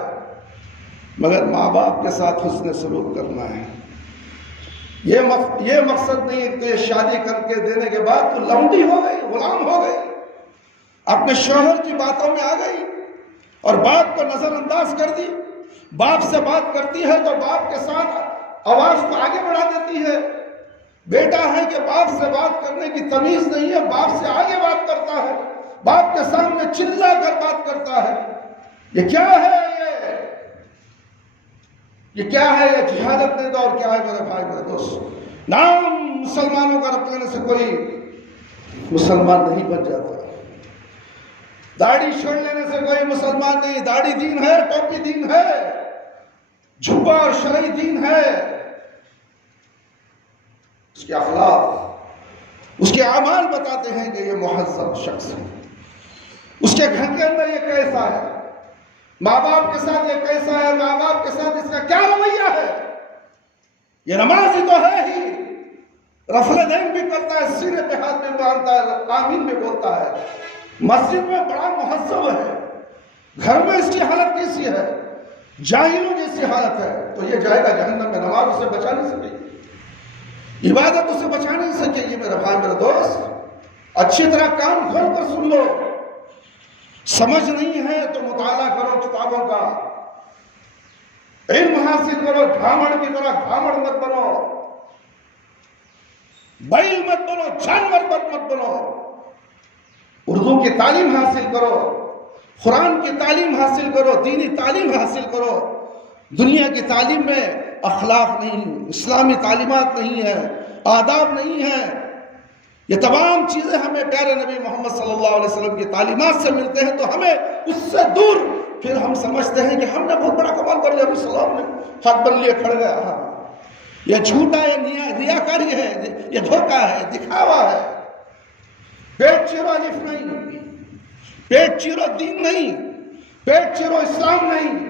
مگر ماں باپ کے ساتھ حسن سلوک کرنا ہے۔ یہ مقصد نہیں ہے کہ شادی کر کے دینے کے بعد تو لونڈی ہو گئی، غلام ہو گئی، اپنے شوہر کی باتوں میں آ گئی اور باپ کو نظر انداز کر دی، باپ سے بات کرتی ہے تو باپ کے ساتھ آواز کو آگے بڑھا دیتی ہے۔ بیٹا ہے کہ باپ سے بات کرنے کی تمیز نہیں ہے، باپ سے آگے بات کرتا ہے، باپ کے سامنے چلا کر بات کرتا ہے۔ یہ کیا ہے، یہ کیا ہے، یہ جہالت نہیں تو اور کیا ہے میرے بھائی میرے دوست۔ نام مسلمانوں کا رکھ لینے سے کوئی مسلمان نہیں بن جاتا، داڑھی چھوڑ لینے سے کوئی مسلمان نہیں، داڑھی دین ہے، ٹوپی دین ہے، جھبا اور شرعی دین ہے، اس کے اخلاق، اس کے اعمال بتاتے ہیں کہ یہ مہذب شخص ہے، اس کے گھر کے اندر یہ کیسا ہے، ماں باپ کے ساتھ یہ کیسا ہے، ماں باپ کے ساتھ اس کا کیا رویہ ہے۔ یہ نماز ہی تو ہے ہی، رفع دین بھی کرتا ہے، سینے پہ ہاتھ بھی باندھتا ہے، آمین بھی بولتا ہے، مسجد میں بڑا مہذب ہے، گھر میں اس کی حالت کیسی ہے، جاہلوں جیسی حالت ہے، تو یہ جائے گا جہنم میں۔ نماز اسے بچا نہیں سکے، عبادت اسے بچا نہیں سکے گی میرے بھائی میرے دوست۔ اچھی طرح کان کھول کر سن لو، سمجھ نہیں ہے تو مطالعہ کرو کتابوں کا، علم حاصل کرو، گھامڑ کی طرح گھامڑ مت بنو، بیل مت بنو، جانور مت بنو، اردو کی تعلیم حاصل کرو، قرآن کی تعلیم حاصل کرو، دینی تعلیم حاصل کرو۔ دنیا کی تعلیم میں اخلاق نہیں، اسلامی تعلیمات نہیں ہے، آداب نہیں ہے، یہ تمام چیزیں ہمیں پیارے نبی محمد صلی اللہ علیہ وسلم کی تعلیمات سے ملتے ہیں، تو ہمیں اس سے دور پھر ہم سمجھتے ہیں کہ ہم نے بہت بڑا کمال کر لیا، علیہ السلام نے ہاتھ بن لیے کھڑ گیا۔ یہ جھوٹا ہے، ریاکاری ہے، یہ دھوکہ ہے، دکھاوا ہے، پیٹ چیرو الف نہیں، پیٹ چیرو دین نہیں، پیٹ چیرو اسلام نہیں،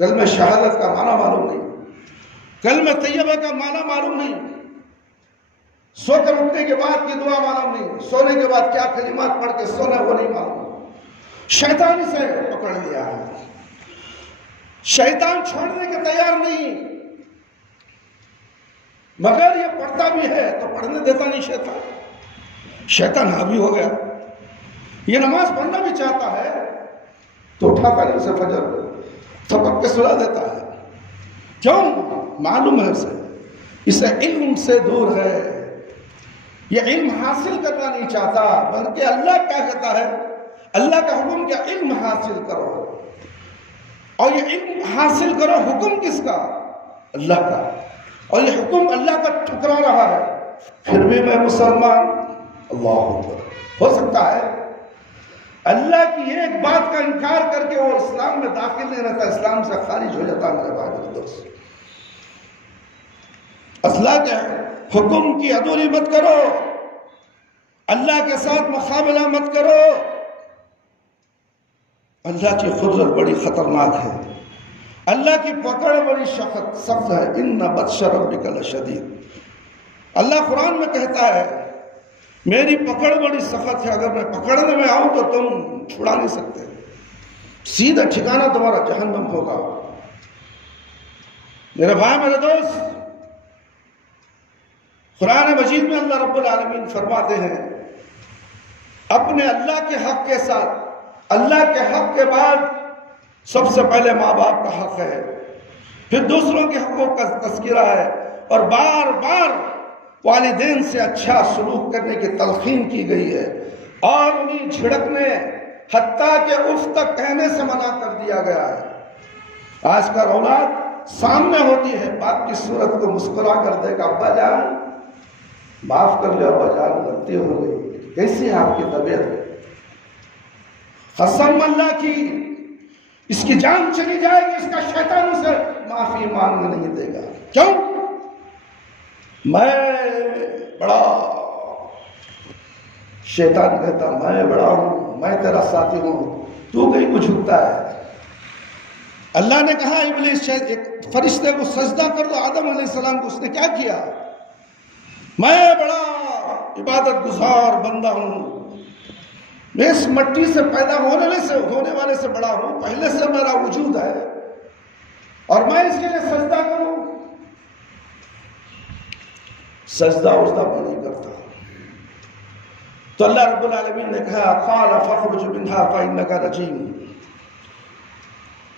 کلمہ شہادت کا معنی معلوم نہیں، کلمہ طیبہ کا معنی معلوم نہیں، سو کر اٹھنے کے بعد کی دعا معلوم نہیں، سونے کے بعد کیا کلمات پڑھ کے سونا وہ نہیں معلوم، شیطان اسے پکڑ لیا ہے، شیطان چھوڑنے کے تیار نہیں، مگر یہ پڑھتا بھی ہے تو پڑھنے دیتا نہیں شیطان حاوی ہو گیا، یہ نماز پڑھنا بھی چاہتا ہے تو اٹھاتا نہیں اسے فجر تھپک کے سلا دیتا ہے، کیوں؟ معلوم ہے اسے علم سے دور ہے، یہ علم حاصل کرنا نہیں چاہتا، بلکہ اللہ کیا کہتا ہے؟ اللہ کا حکم کیا؟ علم حاصل کرو، اور یہ علم حاصل کرو حکم کس کا؟ اللہ کا، اور یہ حکم اللہ کا ٹھکرا رہا ہے، پھر بھی میں مسلمان، اللہ اکبر، ہو سکتا ہے اللہ کی ایک بات کا انکار کر کے وہ اسلام میں داخل نہیں رہتا، اسلام سے خارج ہو جاتا میرے بھائی میرے دوست۔ اللہ کے حکم کی عدولی مت کرو، اللہ کے ساتھ مقابلہ مت کرو، اللہ کی قدرت بڑی خطرناک ہے، اللہ کی پکڑ بڑی سخت ہے، ان بطش ربک لشدید، اللہ قرآن میں کہتا ہے میری پکڑ بڑی سخت ہے، اگر میں پکڑنے میں آؤں تو تم چھڑا نہیں سکتے، سیدھا ٹھکانہ تمہارا جہنم ہوگا۔ میرے بھائی میرے دوست، قرآن مجید میں اللہ رب العالمین فرماتے ہیں اپنے اللہ کے حق کے ساتھ، اللہ کے حق کے بعد سب سے پہلے ماں باپ کا حق ہے، پھر دوسروں کے حقوق کا تذکرہ ہے، اور بار بار والدین سے اچھا سلوک کرنے کی تلقین کی گئی ہے، اور انہیں جھڑکنے حتیٰ کہ اف تک کہنے سے منع کر دیا گیا ہے۔ آج کل اولاد سامنے ہوتی ہے، باپ کی صورت کو مسکرا کر دے گا، ابا جان معاف کر لو، ابا جان غلطی ہو گئی، کیسی ہے آپ کی طبیعت؟ قسم اللہ کی اس کی جان چلی جائے گی، اس کا شیطان اسے معافی مانگنے نہیں دے گا، کیوں؟ میں بڑا، شیطان کہتا میں بڑا ہوں، میں تیرا ساتھی ہوں، تو کہیں کو جھکتا ہے۔ اللہ نے کہا ابلیس ایک فرشتے کو سجدہ کر دو، آدم علیہ السلام کو، اس نے کیا کیا؟ میں بڑا عبادت گزار بندہ ہوں، میں اس مٹی سے پیدا ہونے والے سے بڑا ہوں، پہلے سے میرا وجود ہے، اور میں اس کے لیے سجدہ کروں؟ سجدہ اجدہ میں نہیں کرتا۔ تو اللہ رب العالمین نے کہا قال فاخرج منها فإنك رجيم،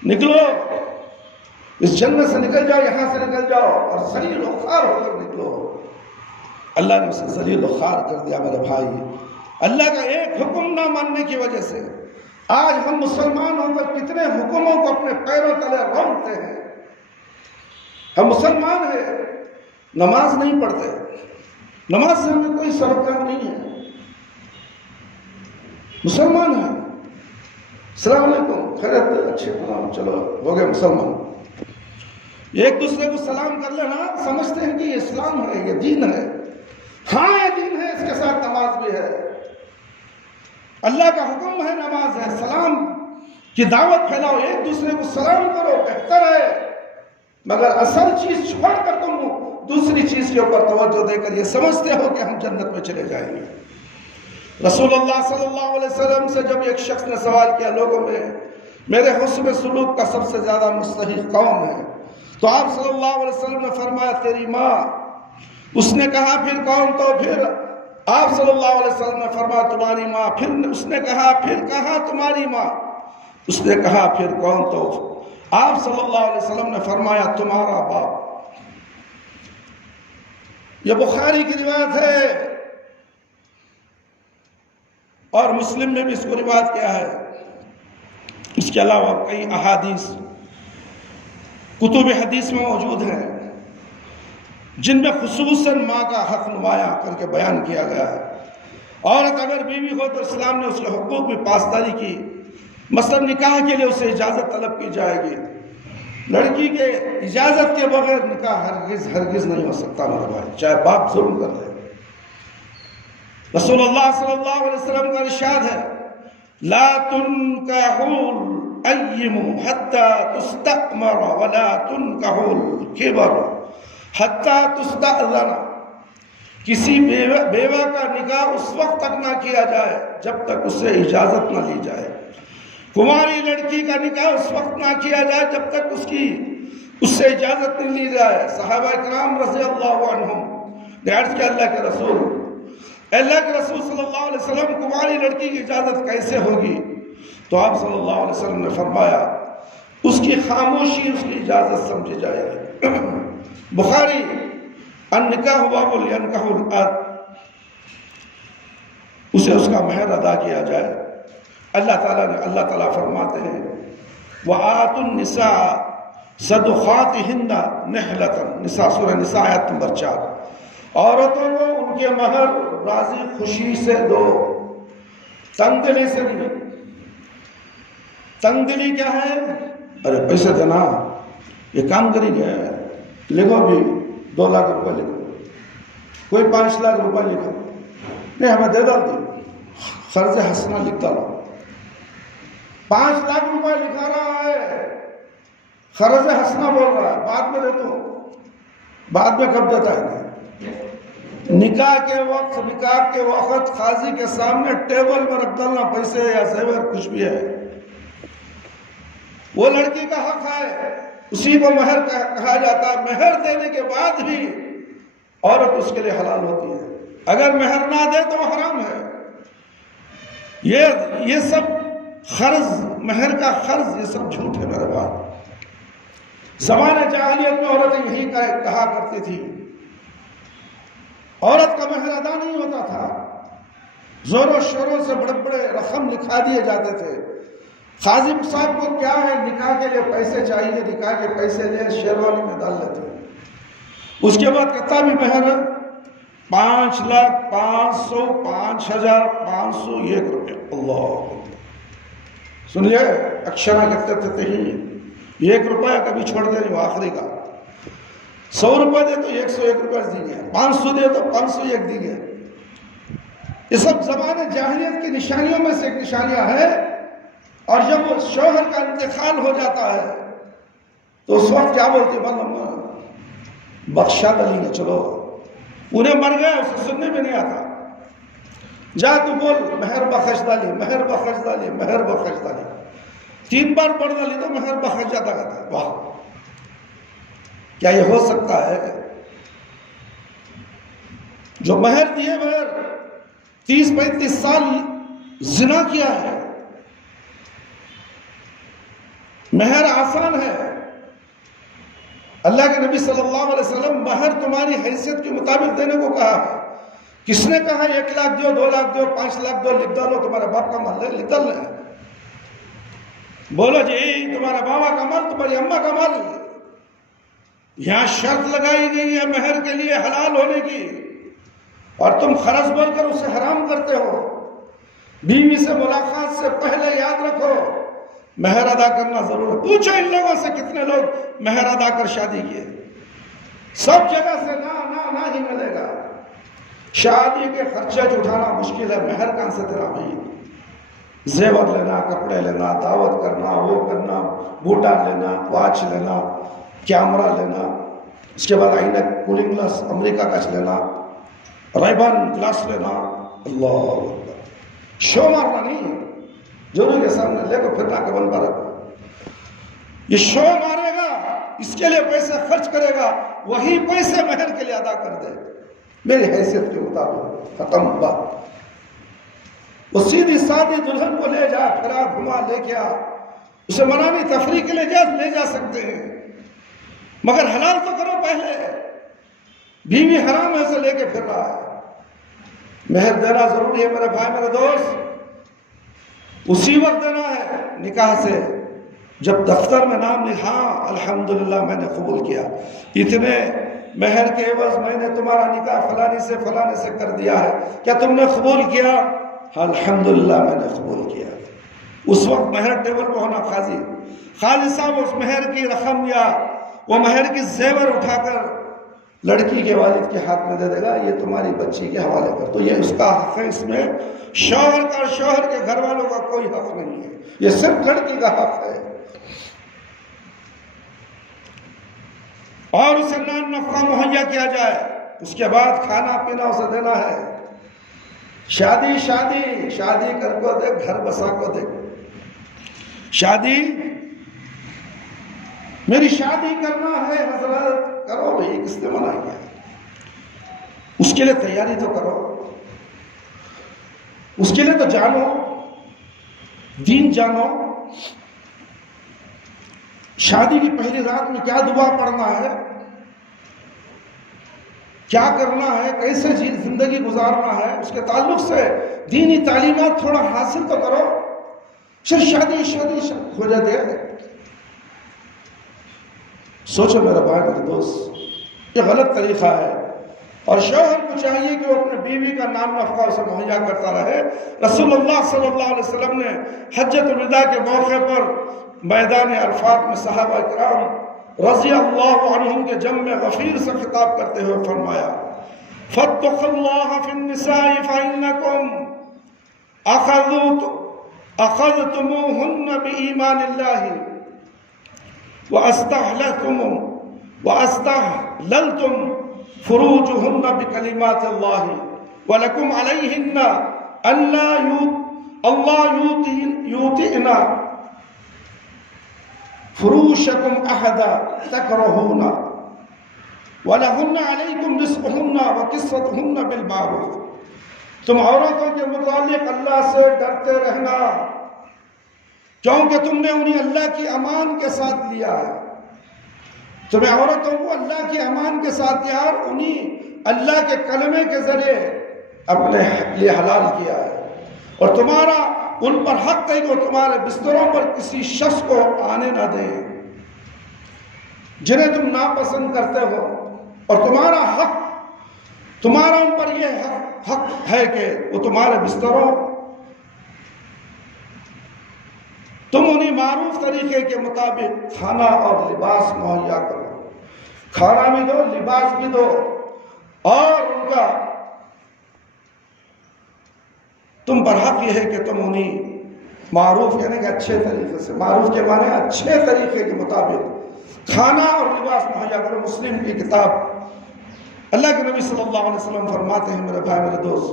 نکلو اس جنت سے، نکل جاؤ، یہاں سے نکل جاؤ، اور ذلیل و خوار ہو کر نکلو۔ اللہ نے اسے ذلیل و خوار کر دیا میرے بھائی، اللہ کا ایک حکم نہ ماننے کی وجہ سے آج ہم مسلمان ہو کر کتنے حکموں کو اپنے پیروں تلے رونتے ہیں۔ ہم مسلمان ہیں، نماز نہیں پڑھتے، نماز سے ہمیں کوئی سروکار نہیں ہے، مسلمان ہیں، السلام علیکم، خیریت، اچھے نام، چلو ہو گئے مسلمان، ایک دوسرے کو سلام کر لینا، سمجھتے ہیں کہ یہ اسلام ہے، یہ دین ہے۔ ہاں یہ دین ہے، اس کے ساتھ نماز بھی ہے، اللہ کا حکم ہے، نماز ہے، سلام کی دعوت پھیلاؤ، ایک دوسرے کو سلام کرو، بہتر ہے، مگر اصل چیز چھوڑ کر تم دوسری چیز کے اوپر توجہ دے کر یہ سمجھتے ہو کہ ہم جنت میں چلے جائیں گے۔ رسول اللہ صلی اللہ علیہ وسلم سے جب ایک شخص نے سوال کیا لوگوں میں میرے حسن سلوک کا سب سے زیادہ مستحق کون ہے، تو آپ صلی اللہ علیہ وسلم نے فرمایا تیری ماں۔ اس نے کہا پھر کون؟ تو پھر آپ صلی اللہ علیہ وسلم نے فرمایا تمہاری ماں۔ پھر اس نے کہا پھر کہا تمہاری ماں۔ اس نے کہا پھر کون؟ تو آپ صلی اللہ علیہ وسلم نے فرمایا تمہارا باپ۔ یہ بخاری کی روایت ہے، اور مسلم میں بھی اس کو روایت کیا ہے، اس کے علاوہ کئی احادیث کتب حدیث میں موجود ہیں جن میں خصوصاً ماں کا حق نمایاں کر کے بیان کیا گیا ہے۔ عورت اگر بیوی ہو تو اسلام نے اس کے حقوق میں پاسداری کی، مثلا نکاح کے لیے اسے اجازت طلب کی جائے گی، لڑکی کے اجازت کے بغیر نکاح ہرگز نہیں ہو سکتا میرے بھائی، چاہے باپ ظلم کر لے۔ رسول اللہ صلی اللہ علیہ وسلم کا ارشاد ہے لا تنکح الأیم حتی تستأمر ولا تنکح الکبر حتی تستأذن، کسی بیوہ کا نکاح اس وقت تک نہ کیا جائے جب تک اس سے اجازت نہ لی جائے، کماری لڑکی کا نکاح اس وقت نہ کیا جائے جب تک اس سے اجازت نہیں لی جائے۔ صحابہ اکرام رضی اللہ عنہم نے عرض کیا اللہ کے رسول صلی اللہ علیہ وسلم کماری لڑکی کی اجازت کیسے ہوگی؟ تو آپ صلی اللہ علیہ وسلم نے فرمایا اس کی خاموشی اس کی اجازت سمجھی جائے گی۔ بخاری النکاح باب ینکح العبد، اسے اس کا مہر ادا کیا جائے۔ اللہ تعالیٰ فرماتے ہیں وَآتُوا النِّسَاءَ صَدُقَاتِهِنَّ نِحْلَةً، نساء سورہ نساء آیت نمبر 4، عورتوں کو ان کے مہر راضی خوشی سے دو، تنگ دلی سے نہیں۔ تنگ دلی کیا ہے؟ ارے پیسے دینا، یہ کام کری گیا ہے، لکھو بھی 2 لاکھ روپے لکھو، کوئی 5 لاکھ روپے لکھو، نہیں ہمیں دے ڈالتی، قرض حسنہ لکھ ڈالو۔ 5 لاکھ روپے لکھا رہا ہے، قرض حسنہ بول رہا ہے، بعد میں دے دو، بعد میں کب دیتا ہے؟ نکاح کے وقت قاضی کے سامنے ٹیبل میں رکھ ڈالنا پیسے یا زیور کچھ بھی ہے، وہ لڑکی کا حق ہے، اسی کو مہر کہا جاتا ہے۔ مہر دینے کے بعد بھی عورت اس کے لیے حلال ہوتی ہے، اگر مہر نہ دے تو وہ حرام ہے۔ یہ سب قرض، مہر کا قرض، یہ سب جھوٹ ہے میرے بات۔ زمانہ جاہلیت میں عورتیں یہی کہا کرتی تھی، عورت کا مہر ادا نہیں ہوتا تھا، زور و شوروں سے بڑے بڑے رقم لکھا دیے جاتے تھے۔ قاضی صاحب کو کیا ہے، نکاح کے لیے پیسے چاہیے، نکاح کے پیسے لے شیروانی میں ڈال لیتے ہیں۔ اس کے بعد کتنا بھی مہر 5 لاکھ 500 5000 500 1 روپے، اللہ سنیے اکشرہ کہتے تھے ہی 1 روپیہ کبھی چھوڑ دے نہیں، وہ آخری کا 100 روپے دے تو 101 روپے دی گیا، 500 دے تو 501 دی گیا۔ یہ سب زمانے جاہلیت کی نشانیوں میں سے ایک نشانیاں ہیں۔ اور جب وہ شوہر کا انتقال ہو جاتا ہے تو اس وقت کیا بولتے ہیں؟ بخشا ڈالیں گے، چلو انہیں مر گئے، اسے سننے میں نہیں آتا، جا تو بول مہر بخش ڈالی، مہر بخش ڈالی، مہر بخش ڈالی، 3 بار پڑھ ڈالی تو مہر بخش جاتا کہتا ہے۔ واہ، کیا یہ ہو سکتا ہے؟ جو مہر دیے بغیر 30-35 سال زنا کیا ہے، مہر آسان ہے۔ اللہ کے نبی صلی اللہ علیہ وسلم مہر تمہاری حیثیت کے مطابق دینے کو کہا ہے۔ کس نے کہا 1 لاکھ دیو، 2 لاکھ دیو، 5 لاکھ دو، لکھ ڈالو تمہارے باپ کا مال لکھ ڈال ہے، بولو جی تمہارے بابا کا مال، تمہاری اماں کا مال۔ یہاں شرط لگائی گئی ہے مہر کے لیے حلال ہونے کی، اور تم خرچ بول کر اسے حرام کرتے ہو۔ بیوی سے ملاقات سے پہلے یاد رکھو مہر ادا کرنا ضرور ہے۔ پوچھو ان لوگوں سے کتنے لوگ مہر ادا کر شادی کیے، سب جگہ سے نہ ہی ملے گا۔ شادی کے خرچے اٹھانا مشکل ہے، مہر کہاں سے دینا بھائی؟ زیور لینا، کپڑے لینا، دعوت کرنا، وہ کرنا، بوٹا لینا، واچ لینا، کیمرہ لینا، اس کے بعد عینک، کولنگ گلاس امریکہ کا لینا، ریبن گلاس لینا، اللہ اکبر، شو مارنا نہیں، ضرور کے سامنے لے کو پھرنا کے بن پر یہ شو مارے گا، اس کے لیے پیسے خرچ کرے گا، وہی پیسے مہر کے لیے ادا کر دے میری حیثیت کے مطابق، ختم بات۔ وہ سیدھی سادی دلہن کو لے جا، پھرا گھما لے کے آ، اسے منانی تفریح کے لیے لے جا سکتے ہیں، مگر حلال تو کرو پہلے۔ بیوی حرام ہے اسے لے کے پھر رہا ہے۔ مہر دینا ضروری ہے میرے بھائی، میرے دوست، اسی وقت دینا ہے نکاح سے جب دفتر میں نام لکھا، الحمدللہ میں نے قبول کیا، اتنے مہر کے عوض میں نے تمہارا نکاح فلانے سے کر دیا ہے، کیا تم نے قبول کیا؟ الحمدللہ میں نے قبول کیا۔ اس وقت مہر ٹیبل پہ ہونا، قاضی صاحب اس مہر کی رقم یا وہ مہر کی زیور اٹھا کر لڑکی کے والد کے ہاتھ میں دے دے گا، یہ تمہاری بچی کے حوالے کر، تو یہ اس کا حق ہے، اس میں شوہر کا اور شوہر کے گھر والوں کا کوئی حق نہیں ہے، یہ صرف لڑکی کا حق ہے۔ اور اسے نہ نام نفقہ مہیا کیا جائے، اس کے بعد کھانا پینا اسے دینا ہے۔ شادی شادی شادی کر کو دے، گھر بسا کو دے۔ شادی میری شادی کرنا ہے حضرت، کرو بھائی، کس نے منع کیا؟ اس کے لیے تیاری تو کرو، اس کے لیے تو جانو، دین جانو۔ شادی کی پہلی رات میں کیا دعا پڑھنا ہے، کیا کرنا ہے، کیسے زندگی گزارنا ہے، اس کے تعلق سے دینی تعلیمات تھوڑا حاصل تو کرو۔ صرف شادی شادی ہو جاتی ہے۔ سوچو میرا بھائی، میرے دوست، یہ غلط طریقہ ہے، اور شوہر کو چاہیے کہ وہ اپنے بیوی کا نام نفقہ اسے مہیا کرتا رہے۔ رسول اللہ صلی اللہ علیہ وسلم نے حجۃ الوداع کے موقع پر میدان عرفات میں صحابہ کرام رضی اللہ عنہم کے جمع غفیر سے خطاب کرتے ہوئے فرمایا، فاتقوا اللہ فی النساء فإنکم اخذتموہن بإیمان اللہ وَأَسْتَحْلَلْتُمْ فُرُوجُهُنَّ بِكَلِمَاتِ اللَّهِ وَلَكُمْ عَلَيْهِنَّ أَلَّا يُوطِئْنَ فُرُوشَكُمْ أَحَدًا تَكْرَهُونَ وَلَهُنَّ عَلَيْكُمْ رِزْقُهُنَّ وَقِسْوَتُهُنَّ بِالْمَعْرُوفِ۔ تم عورتوں کے متعلق اللہ سے ڈرتے رہنا، کیونکہ تم نے انہیں اللہ کی امان کے ساتھ لیا ہے۔ تمہیں عورتوں کو اللہ کی امان کے ساتھ دیا اور انہیں اللہ کے کلمے کے ذریعے اپنے لیے حلال کیا ہے، اور تمہارا ان پر حق ہے کہ وہ تمہارے بستروں پر کسی شخص کو آنے نہ دیں جنہیں تم ناپسند کرتے ہو، اور تمہارا ان پر یہ حق ہے کہ وہ تمہارے بستروں تم انہیں معروف طریقے کے مطابق کھانا اور لباس مہیا کرو۔ کھانا بھی دو، لباس بھی دو، اور ان کا تم پر حق یہ ہے کہ تم انہیں معروف یعنی کہ اچھے طریقے سے، معروف کے معنی اچھے طریقے کے مطابق کھانا اور لباس مہیا کرو۔ مسلم کی کتاب اللہ کے نبی صلی اللہ علیہ وسلم فرماتے ہیں، میرے بھائی میرے دوست،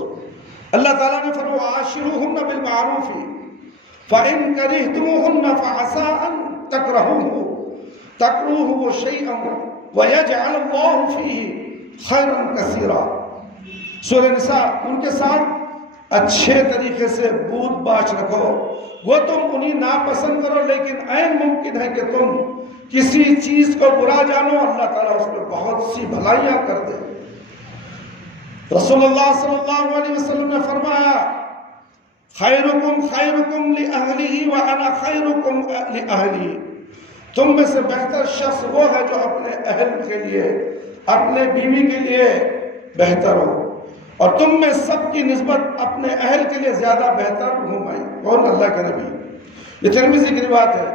اللہ تعالیٰ نے فرمایا وَعَاشِرُوهُنَّ بِالْمَعْرُوفِ فَإِن كَرِهْتُمُوهُنَّ فَعَسَىٰ أَن تَكْرَهُوهُ شَيْئًا وَيَجْعَلَ اللَّهُ فِيهِ خَيْرًا كَثِيرًا۔ سورہ نساء، ان کے ساتھ اچھے طریقے سے بود باش رکھو، وہ تم انہیں ناپسند کرو، لیکن عین ممکن ہے کہ تم کسی چیز کو برا جانو، اللہ تعالیٰ اس میں بہت سی بھلائیاں کر دے۔ رسول اللہ صلی اللہ علیہ وسلم نے فرمایا، خیرکم خیرکم لأہلہ وأنا خیرکم لأہلی۔ تم میں سے بہتر شخص وہ ہے جو اپنے اہل کے لیے، اپنے بیوی کے لیے بہتر ہو، اور تم میں سب کی نسبت اپنے اہل کے لیے زیادہ بہتر ہوں میں۔ کون؟ اللہ کے نبی۔ یہ ترمذی کی روایت ہے۔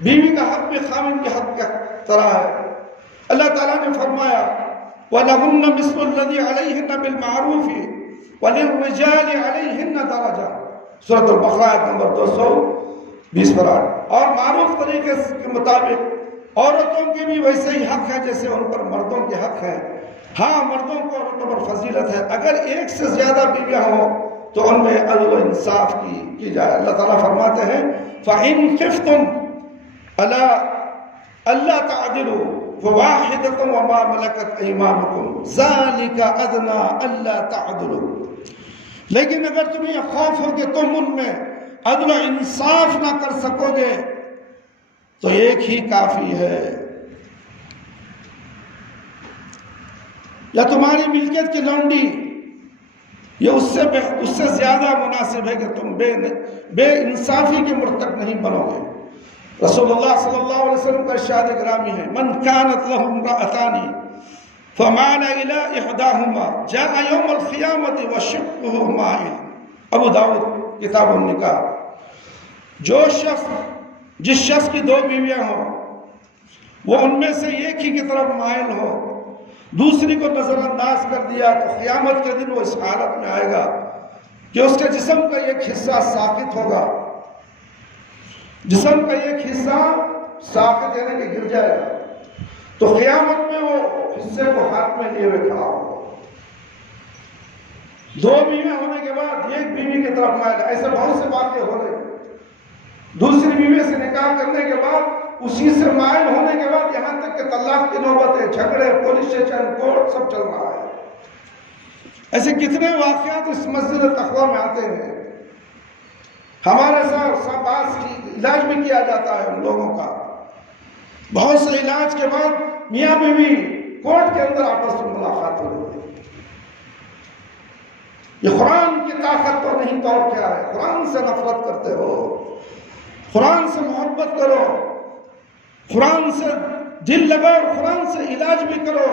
بیوی کا حق بھی خاوند کے حق کی طرح ہے۔ اللہ تعالیٰ نے فرمایا وَلَهُنَّ مِثْلُ الَّذِي عَلَيْهِنَّ بِالْمَعْرُوفِ وَلِلرِّجَالِ عَلَيْهِنَّ دَرَجَةٌ، سورۃ البقرہ نمبر 220 پر۔ اور معروف طریقے کے مطابق عورتوں کے بھی ویسے ہی حق ہے جیسے ان پر مردوں کے حق ہیں۔ ہاں، مردوں کو عورتوں پر فضیلت ہے، اگر ایک سے زیادہ بیویاں ہوں تو ان میں عدل و انصاف کی جائے۔ اللہ تعالیٰ فرماتے ہیں فَإِن خِفْتُمْ أَلَّا تَعْدِلُوا فَوَاحِدَةً وَمَا مَلَكَتْ أَيْمَانُكُمْ ذَلِكَ أَدْنَىٰ أَلَّا تَعْدِلُوا۔ لیکن اگر تمہیں خوف ہو کہ تم ان میں عدل و انصاف نہ کر سکو گے تو ایک ہی کافی ہے، یا تمہاری ملکیت کی لونڈی، یہ اس سے زیادہ مناسب ہے کہ تم بے انصافی کے مرتکب نہیں بنو گے۔ رسول اللہ صلی اللہ علیہ وسلم کا ارشاد گرامی ہے، من كانت له امرأتان فمال إلى إحداهما جاء يوم القيامة وشقه مائل۔ ابو داؤد کتاب النکاح۔ جس شخص کی دو بیویاں ہوں، وہ ان میں سے ایک ہی کی طرف مائل ہو، دوسری کو نظر انداز کر دیا، تو قیامت کے دن وہ اس حالت میں آئے گا کہ اس کے جسم کا ایک حصہ ساقط ہوگا، جسم کا ایک حصہ ساقط یعنی کہ گر جائے گا، تو قیامت میں وہ حصے کو ہاتھ میں لیے ہوئے کھڑا ہوگا. 2 بیویاں ہونے کے بعد ایک بیوی کی طرف مائل. ایسے بہت سے واقعے ہو رہے ہیں. دوسری بیوی سے نکاح کرنے کے بعد اسی سے مائل ہونے کے بعد یہاں تک کہ طلاق کی نوبتیں، جھگڑے، پولیس اسٹیشن، کورٹ سب چل رہا ہے. ایسے کتنے واقعات اس مسجد تقویٰ میں آتے ہیں. ہمارے ساتھ علاج بھی کیا جاتا ہے ان لوگوں کا. بہت سے علاج کے بعد میاں بیوی کورٹ کے اندر آپس میں ملاقات ہو رہی ہے. یہ قرآن کی طاقت تو نہیں تو اور کیا ہے. قرآن سے نفرت کرتے ہو، قرآن سے محبت کرو، قرآن سے دل لگاؤ، قرآن سے علاج بھی کرو.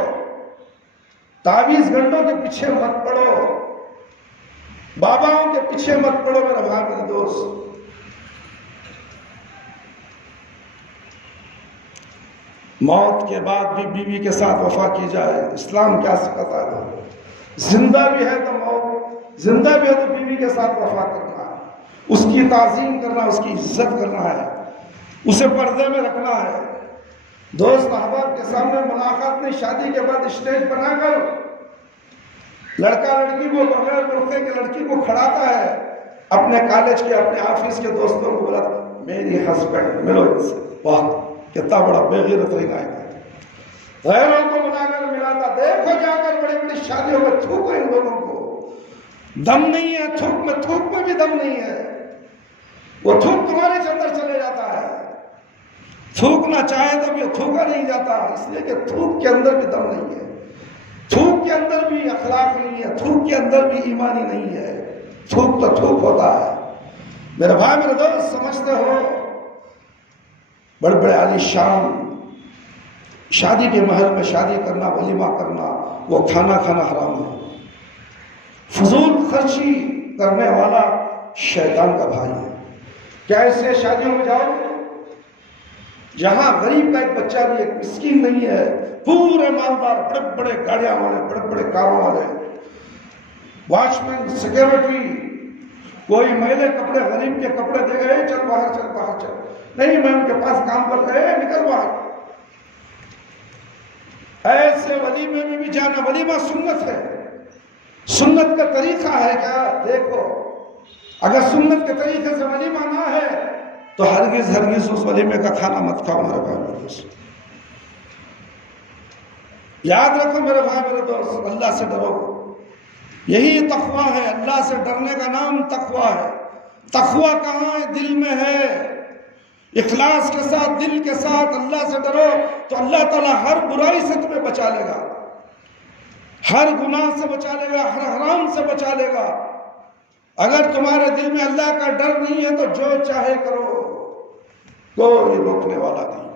تعویذ گنڈوں کے پیچھے مت پڑو، باباؤں کے پیچھے مت پڑو میرے بھائی میرے دوست. موت کے بعد بھی بیوی کے ساتھ وفا کی جائے. اسلام کیا سکھاتا ہے؟ زندہ بھی ہے تو موت، زندہ بھی ہے تو بیوی کے ساتھ وفا کرنا ہے، اس کی تعظیم کرنا، اس کی عزت کرنا ہے، اسے پردے میں رکھنا ہے. دوست احباب کے سامنے ملاقات میں شادی کے بعد اسٹیج بنا کر لڑکا لڑکی کو بغیر برقعے کے لڑکی کو کھڑاتا ہے. اپنے کالج کے، اپنے آفس کے دوستوں کو بولا میری ہسبینڈ ملو ان سے. واہ کتنا بڑا بے غیرت رہے گا. غیروں کو بلا کر ملاتا. دیکھو جا کر بڑی بڑی شادیوں میں تھوکو ان لوگوں کو. دم نہیں ہے تھوک میں، تھوک میں بھی دم نہیں ہے. وہ تھوک تمہارے اندر چلے جاتا ہے. تھوکنا چاہے تو بھی تھوکا نہیں جاتا، اس لیے کہ تھوک کے اندر بھی دم نہیں ہے، تھوک کے اندر بھی اخلاق نہیں ہے، تھوک کے اندر بھی ایمانی نہیں ہے. تھوک تو تھوک ہوتا ہے. میرے بھائی میرے دوست سمجھتے ہو بڑے بڑے عالی شان شادی کے محل میں شادی کرنا، ولیمہ کرنا، وہ کھانا حرام ہے. فضول خرچی کرنے والا شیطان کا بھائی ہے. کیا ایسے شادیوں میں جاؤ جہاں غریب کا ایک بچہ نہیں، ایک مسکین نہیں ہے، پورے مالدار، بڑے بڑے گاڑیاں والے، بڑے بڑے کاروں والے، واچ مین، سیکیورٹی، کوئی میلے کپڑے غریب کے کپڑے دے گئے، چل باہر چل باہر چل. نہیں میں ان کے پاس کام پر گئے، نکل باہر. ایسے ولیمے میں بھی جانا. ولیمہ سنت ہے، سنت کا طریقہ ہے کیا؟ دیکھو اگر سنت کے طریقے سے ولیمہ نہ ہے تو ہرگز اس ولیمے کا کھانا مت کھاؤ میرے بھائی میرے دوست. یاد رکھو میرے بھائی میرے دوست، اللہ سے ڈرو. یہی تقویٰ ہے. اللہ سے ڈرنے کا نام تقویٰ ہے. تقویٰ کہاں ہے؟ دل میں ہے. اخلاص کے ساتھ، دل کے ساتھ اللہ سے ڈرو تو اللہ تعالیٰ ہر برائی سے تمہیں بچا لے گا، ہر گناہ سے بچا لے گا، ہر حرام سے بچا لے گا. اگر تمہارے دل میں اللہ کا ڈر نہیں ہے تو جو چاہے کرو، کوئی روکنے والا نہیں.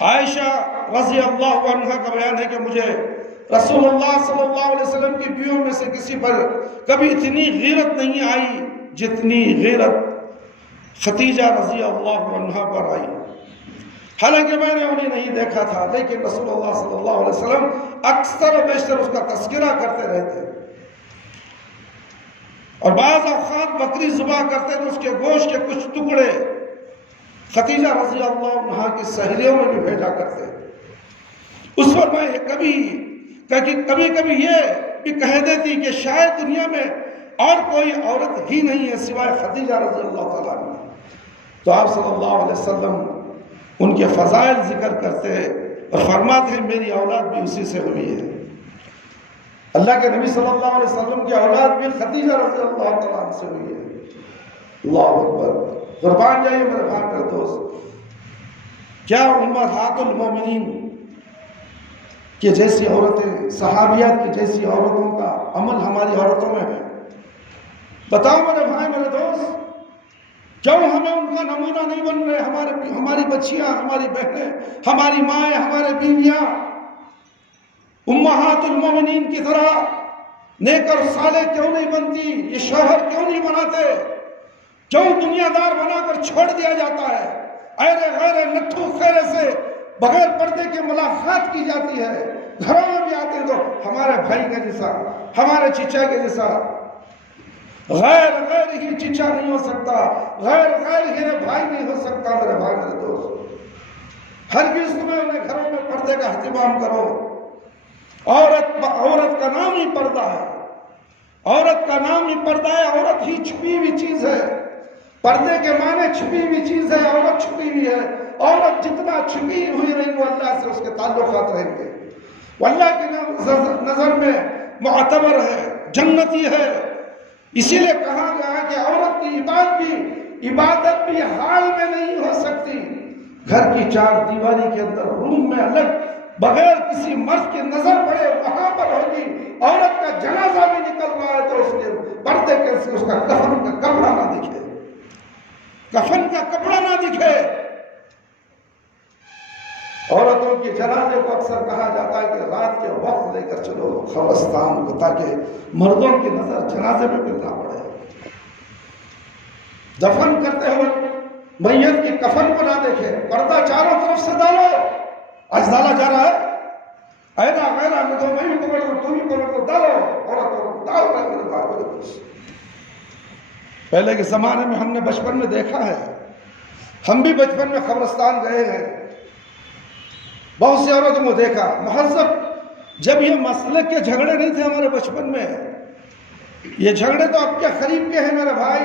عائشہ رضی اللہ عنہا کا بیان ہے کہ مجھے رسول اللہ صلی اللہ علیہ وسلم کی بیویوں میں سے کسی پر کبھی اتنی غیرت نہیں آئی جتنی غیرت خدیجہ رضی اللہ عنہا پر آئی. حالانکہ میں نے انہیں نہیں دیکھا تھا، لیکن رسول اللہ صلی اللہ علیہ وسلم اکثر و بیشتر اس کا تذکرہ کرتے رہتے، اور بعض اوقات بکری ذبح کرتے تو اس کے گوشت کے کچھ ٹکڑے خدیجہ رضی اللہ عنہا کی سہیلیوں میں بھی بھیجا کرتے. اس پر میں کبھی یہ بھی کہہ دیتی کہ شاید دنیا میں اور کوئی عورت ہی نہیں ہے سوائے خدیجہ رضی اللہ تعالیٰ عنہ. تو آپ صلی اللہ علیہ وسلم ان کے فضائل ذکر کرتے اور فرماتے ہیں میری اولاد بھی اسی سے ہوئی ہے. اللہ کے نبی صلی اللہ علیہ وسلم کی اولاد بھی خدیجہ رضی اللہ تعالیٰ عنہ سے ہوئی ہے. اللہ اکبر. قربان جائیے میرے بھائی میرے دوست. کیا امہات المومنین کہ جیسی عورتیں، صحابیات کی جیسی عورتوں کا عمل ہماری عورتوں میں ہے؟ بتاؤ میرے بھائی میرے دوست، کیوں ہمیں ان کا نمونہ نہیں بن رہے؟ ہماری بچیاں، ہماری بہنیں، ہماری مائیں، ہمارے بیویاں امہات المومنین کی طرح نیک اور صالح کیوں نہیں بنتی؟ یہ شوہر کیوں نہیں بناتے؟ کیوں دنیا دار بنا کر چھوڑ دیا جاتا ہے؟ ایرے غیرے نٹھو خیرے سے بغیر پردے کے ملاقات کی جاتی ہے. گھروں میں بھی آتے ہیں تو ہمارے بھائی کے جیسا، ہمارے چچا کے جیسا. غیر ہی چچا نہیں ہو سکتا، غیر ہی بھائی نہیں ہو سکتا میرے بھائی میرے دوست. پردے کا اہتمام کرو. عورت کا نام ہی پردہ ہے. عورت کا نام ہی پردہ ہے. عورت ہی چھپی ہوئی چیز ہے. پردے کے معنی چھپی ہوئی چیز ہے. عورت چھپی ہوئی ہے. عورت جتنا چھپی ہوئی رہی وہ اللہ سے اس کے تعلقات رہیں گے. وہ اللہ کی نظر میں معتبر ہے, جنتی ہے. اسی لیے کہا گیا کہ عورت کی عبادت بھی حال میں نہیں ہو سکتی. گھر کی چار دیواری کے اندر, روم میں الگ, بغیر کسی مرد کی نظر پڑے وہاں پر ہوگی. عورت کا جنازہ بھی نکل رہا ہے تو اس کے پردے کیسے, اس کا کفن کا کپڑا نہ دکھے, کفن کا کپڑا نہ دکھے. عورتوں کے جنازے کو اکثر کہا جاتا ہے کہ رات کے وقت لے کر چلو قبرستان کو, تاکہ مردوں کی نظر جنازے میں بھی نہ پڑے. دفن کرتے ہوئے میت کی کفن کو نہ دیکھے, پردہ چاروں طرف سے ڈالو. آج ڈالا جا رہا ہے, اینا غیرہ میں تو میں بھی پکڑ کر تو بھی پکڑ کر ڈالو, عورتوں ڈالو میرے بار. پہلے کے زمانے میں ہم نے بچپن میں دیکھا ہے, ہم بھی بچپن میں قبرستان گئے ہیں, بہت سی عورتوں کو دیکھا مہذب. جب یہ مسلک کے جھگڑے نہیں تھے ہمارے بچپن میں, یہ جھگڑے تو آپ کے قریب کے ہیں میرے بھائی,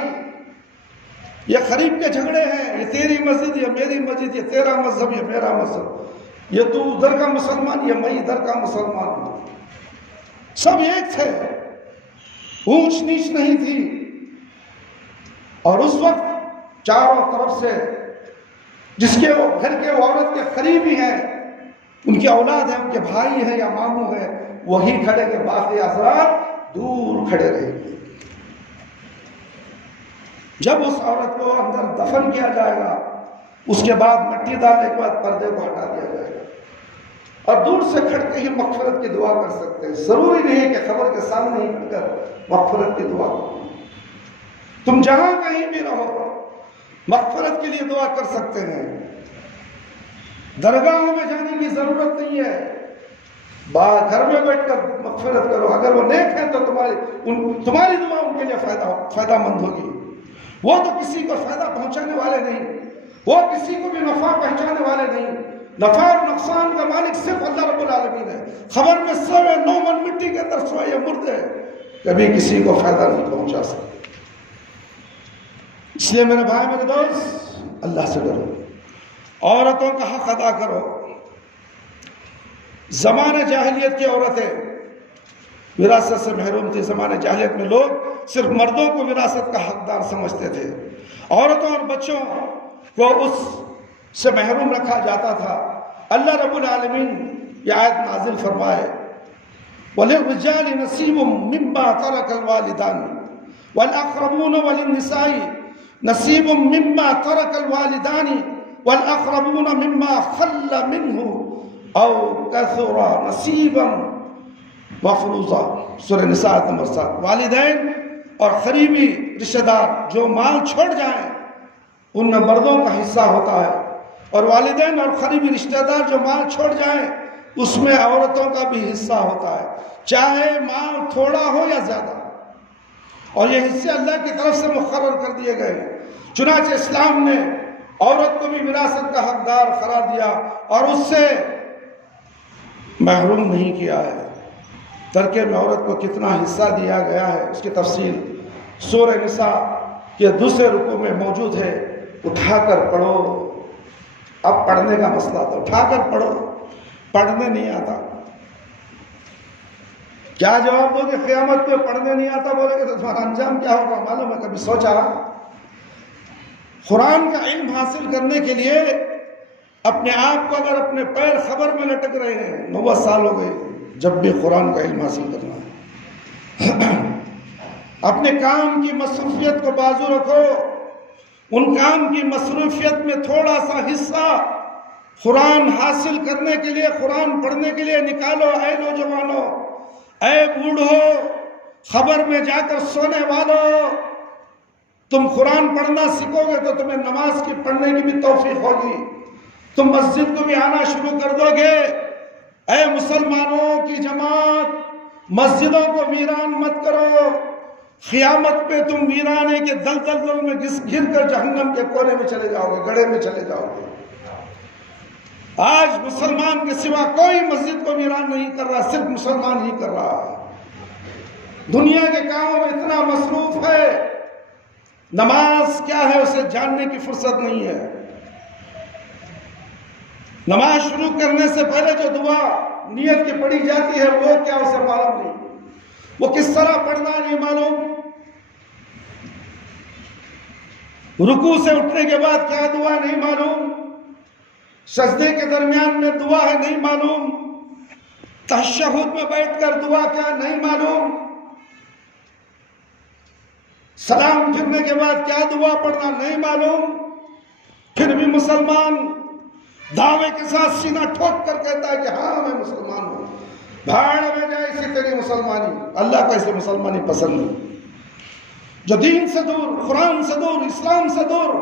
یہ قریب کے جھگڑے ہیں. یہ تیری مسجد, یہ میری مسجد, یہ تیرا مذہب, یہ میرا مذہب, یہ تو ادھر کا مسلمان, یہ میں ادھر کا مسلمان ہوں. سب ایک تھے, اونچ نیچ نہیں تھی. اور اس وقت چاروں طرف سے جس کے وہ گھر کے وہ عورت کے قریبی ہیں, ان کی اولاد ہے, ان کے بھائی ہیں یا ماموں ہیں, وہی کھڑے کے باقی افراد دور کھڑے رہیں گے. جب اس عورت کو اندر دفن کیا جائے گا, اس کے بعد مٹی ڈالنے کے بعد پردے کو ہٹا دیا جائے گا, اور دور سے کھڑ کے ہی مغفرت کی دعا کر سکتے ہیں. ضروری نہیں ہے کہ خبر کے سامنے ہی کھڑ کر مغفرت کی دعا کرو. تم جہاں کہیں بھی رہو مغفرت کے لیے دعا کر سکتے ہیں. درگاہوں میں جانے کی ضرورت نہیں ہے, باہر گھر میں بیٹھ کر مغفرت کرو. اگر وہ نیک ہیں تو تمہاری دعا ان کے لیے فائدہ مند ہوگی. وہ تو کسی کو فائدہ پہنچانے والے نہیں, وہ کسی کو بھی نفع پہنچانے والے نہیں. نفع اور نقصان کا مالک صرف اللہ رب العالمین ہے. خبر میں سوئے 9 من مٹی کے اندر سوئے یہ مردے کبھی کسی کو فائدہ نہیں پہنچا سکتے. اس لیے میرے بھائی میرے دوست, اللہ سے ڈرو, عورتوں کا حق ادا کرو. زمانہ جاہلیت کی عورتیں وراثت سے محروم تھی. زمانہ جاہلیت میں لوگ صرف مردوں کو وراثت کا حقدار سمجھتے تھے, عورتوں اور بچوں کو اس سے محروم رکھا جاتا تھا. اللہ رب العالمین یہ آیت نازل فرمائے, وَلِلرِّجَالِ نَصِيبٌ مِّمَّا تَرَكَ الْوَالِدَانِ وَالْأَقْرَبُونَ وَلِلنِّسَاءِ نصیب مما ترک الوالدان والاقربون مما خل منه او کثر نصیبا مفروضا. سورہ نساء نمبر 7. والدین اور قریبی رشتہ دار جو مال چھوڑ جائیں ان میں مردوں کا حصہ ہوتا ہے, اور والدین اور قریبی رشتہ دار جو مال چھوڑ جائیں اس میں عورتوں کا بھی حصہ ہوتا ہے, چاہے مال تھوڑا ہو یا زیادہ. اور یہ حصے اللہ کی طرف سے مقرر کر دیے گئے. چنانچہ اسلام نے عورت کو بھی وراثت کا حقدار قرار دیا اور اس سے محروم نہیں کیا ہے. ترکے میں عورت کو کتنا حصہ دیا گیا ہے اس کی تفصیل سورہ نساء کے دوسرے رکوع میں موجود ہے. اٹھا کر پڑھو. اب پڑھنے کا مسئلہ تھا, اٹھا کر پڑھو, پڑھنے نہیں آتا. کیا جواب دو کہ قیامت پہ پڑھنے نہیں آتا, بولے کہ تو تمہارا انجام کیا ہوگا معلوم ہے؟ کبھی سوچا؟ قرآن کا علم حاصل کرنے کے لیے اپنے آپ کو اگر اپنے پیر خبر میں لٹک رہے ہیں, 90 سال ہو گئے, جب بھی قرآن کا علم حاصل کرنا ہے اپنے کام کی مصروفیت کو بازو رکھو. ان کام کی مصروفیت میں تھوڑا سا حصہ قرآن حاصل کرنے کے لیے, قرآن پڑھنے کے لیے نکالو. اے نوجوانوں, اے بوڑھو, خبر میں جا کر سونے والوں, تم قرآن پڑھنا سیکھو گے تو تمہیں نماز کی پڑھنے کی بھی توفیق ہوگی, تم مسجد کو بھی آنا شروع کر دو گے. اے مسلمانوں کی جماعت, مسجدوں کو ویران مت کرو. قیامت پہ تم ویرانے کے دلدل میں گر کر جہنم کے کونے میں چلے جاؤ گے, گڑھے میں چلے جاؤ گے. آج مسلمان کے سوا کوئی مسجد کو ویران نہیں کر رہا، صرف مسلمان ہی کر رہا ہے۔ دنیا کے کاموں میں اتنا مصروف ہے، نماز کیا ہے اسے جاننے کی فرصت نہیں ہے۔ نماز شروع کرنے سے پہلے جو دعا نیت کی پڑھی جاتی ہے وہ کیا اسے معلوم نہیں، وہ کس طرح پڑھنا نہیں معلوم، رکوع سے اٹھنے کے بعد کیا دعا نہیں معلوم، سجدے کے درمیان میں دعا ہے نہیں معلوم، تشہد میں بیٹھ کر دعا کیا نہیں معلوم، سلام پھرنے کے بعد کیا دعا پڑھنا نہیں معلوم، پھر بھی مسلمان دعوے کے ساتھ سینہ ٹھوک کر کہتا ہے کہ ہاں میں مسلمان ہوں۔ بھاڑ میں جائے اسی تیری مسلمانی، اللہ کو ایسے مسلمانی پسند نہیں، جو دین سے دور، قرآن سے دور، اسلام سے دور،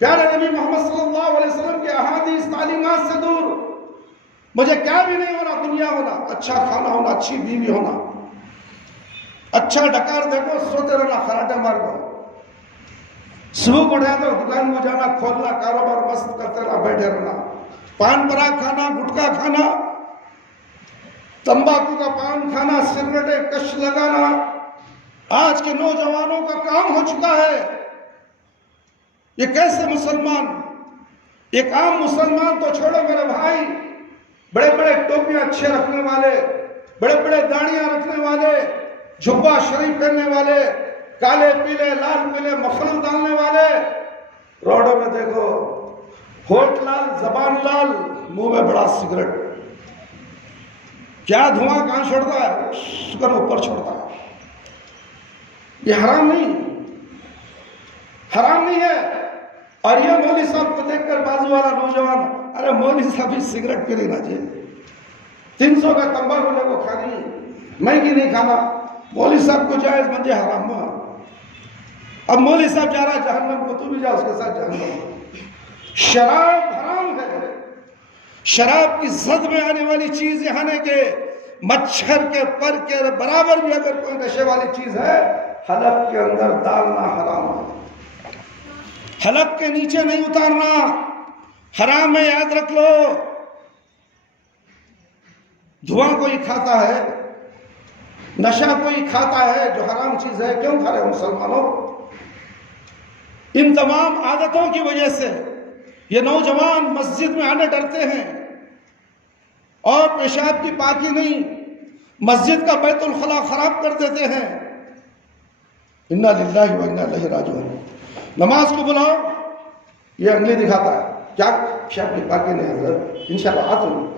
پیارے نبی محمد صلی اللہ علیہ وسلم کے احادیث تعلیمات سے دور۔ مجھے کیا بھی نہیں ہونا، دنیا ہونا، اچھا کھانا ہونا، اچھی بیوی ہونا، اچھا ڈکار دیکھو، سوتے رہنا، خراٹے مار دو، صبح کو اٹھا دو، دکان کو جانا، کھولنا، کاروبار مست کرتے رہنا، بیٹھے رہنا، پان پراگ کھانا، گٹکا کھانا، تمباکو کا پان کھانا، سگریٹیں کش لگانا، آج کے نوجوانوں کا کام ہو چکا ہے۔ یہ کیسے مسلمان؟ ایک عام مسلمان تو چھوڑو میرے بھائی، بڑے بڑے ٹوپیاں اچھے رکھنے والے، بڑے بڑے داڑیاں رکھنے والے، جھبا شریف پہننے والے، کالے پیلے لال پیلے مفلر ڈالنے والے، روڈوں میں دیکھو، ہونٹ لال، زبان لال، منہ میں بڑا سگریٹ، کیا دھواں کہاں چھوڑتا ہے؟ شکر اوپر چھوڑتا ہے۔ یہ حرام نہیں، حرام نہیں ہے۔ اور یہ مولوی صاحب کو دیکھ کر بازو والا نوجوان، ارے مولوی صاحب ہی سگریٹ پی لینا چاہیے، 300 کا تمباکو لے کو کھانی، مہنگی نہیں کھانا، مولوی صاحب کو جائز منجے حرام ہوا۔ اب مولوی صاحب جا رہا جہنم کو، تو بھی جا اس کے ساتھ جہنم۔ شراب حرام ہے، شراب کی زد میں آنے والی چیز یہاں کے مچھر کے پر کے برابر بھی اگر کوئی نشے والی چیز ہے، حلق کے اندر ڈالنا حرام ہے، حلق کے نیچے نہیں اتارنا حرام ہے، یاد رکھ لو۔ دھواں کوئی کھاتا ہے، نشہ کوئی کھاتا ہے جو حرام چیز ہے، کیوں کھا رہے ہو مسلمانوں؟ ان تمام عادتوں کی وجہ سے یہ نوجوان مسجد میں آنے ڈرتے ہیں، اور پیشاب کی پاکی نہیں، مسجد کا بیت الخلا خراب کر دیتے ہیں۔ انا للہ و انا الیہ راجعون۔ نماز کو بلاؤ، یہ انگلی دکھاتا ہے، کیا پیشاب کی پاکی نہیں حضرت، انشاءاللہ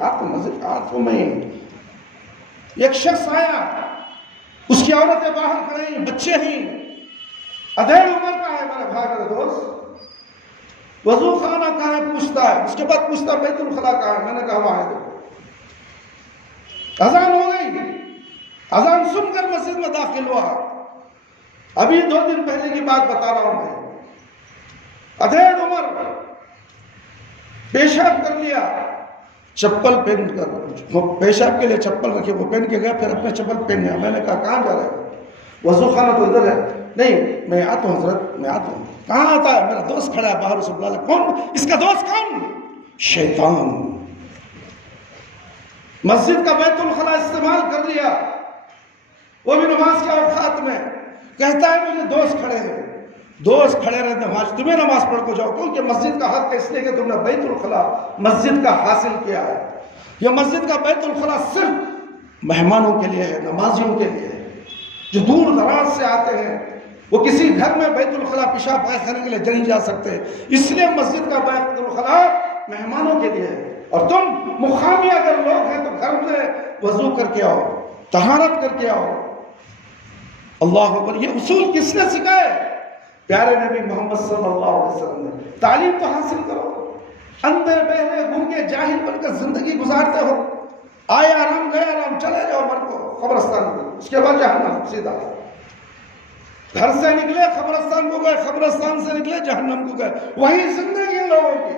آپ کو مسجد آتوں میں ایک شخص آیا، اس کی عورتیں باہر کھڑے ہیں، بچے ہیں، ادھیڑ عمر کا ہے میرے بھائی میرے دوست، وضو خانہ کہاں ہے پوچھتا ہے، اس کے بعد پوچھتا بیت الخلا کہاں ہے، میں نے کہا وہاں ہے، دیکھو اذان ہو گئی، اذان سن کر مسجد میں داخل ہوا۔ ابھی 2 دن پہلے کی بات بتا رہا ہوں میں، ادھیڑ عمر، پیشاب کر لیا، چپل پہن کر، پیشاب کے لیے چپل رکھے، وہ پہن کے گیا، پھر اپنے چپل پہن گیا۔ میں نے کہا کہاں جا رہے ہو؟ وضو خانہ تو ادھر ہے۔ نہیں میں آتا ہوں حضرت، میں آتا ہوں۔ کہاں آتا ہے؟ میرا دوست کھڑا ہے باہر، اسے بلا لے۔ کون اس کا دوست؟ کون؟ شیطان۔ مسجد کا بیت الخلا استعمال کر لیا، وہ بھی نماز کے اوقات میں، کہتا ہے مجھے دوست کھڑے ہیں، دوست کھڑے رہتے ہیں، آج تمہیں نماز پڑھ کو جاؤ، کیونکہ مسجد کا حق ہے، اس لیے کہ تم نے بیت الخلا مسجد کا حاصل کیا ہے۔ یہ مسجد کا بیت الخلا صرف مہمانوں کے لیے ہے، نمازیوں کے لیے ہے، جو دور دراز سے آتے ہیں، وہ کسی گھر میں بیت الخلا پیشاب پائخانے کے لیے نہیں جا سکتے، اس لیے مسجد کا بیت الخلا مہمانوں کے لیے ہے۔ اور تم مقامی اگر لوگ ہیں تو گھر میں وضو کر کے آؤ، طہارت کر کے آؤ۔ اللہ اکبر۔ یہ اصول کس نے سکھائے؟ پیارے نبی محمد صلی اللہ علیہ وسلم نے۔ تعلیم تو حاصل کرو، اندھے بہرے گونگے جاہل بن کر زندگی گزارتے ہو، آئے آرام گئے آرام، چلے جاؤ مر کو قبرستان کو، اس کے بعد جہنم سیدھا۔ گھر سے نکلے قبرستان کو گئے، قبرستان سے نکلے جہنم کو گئے، وہی زندگی ان لوگوں کی۔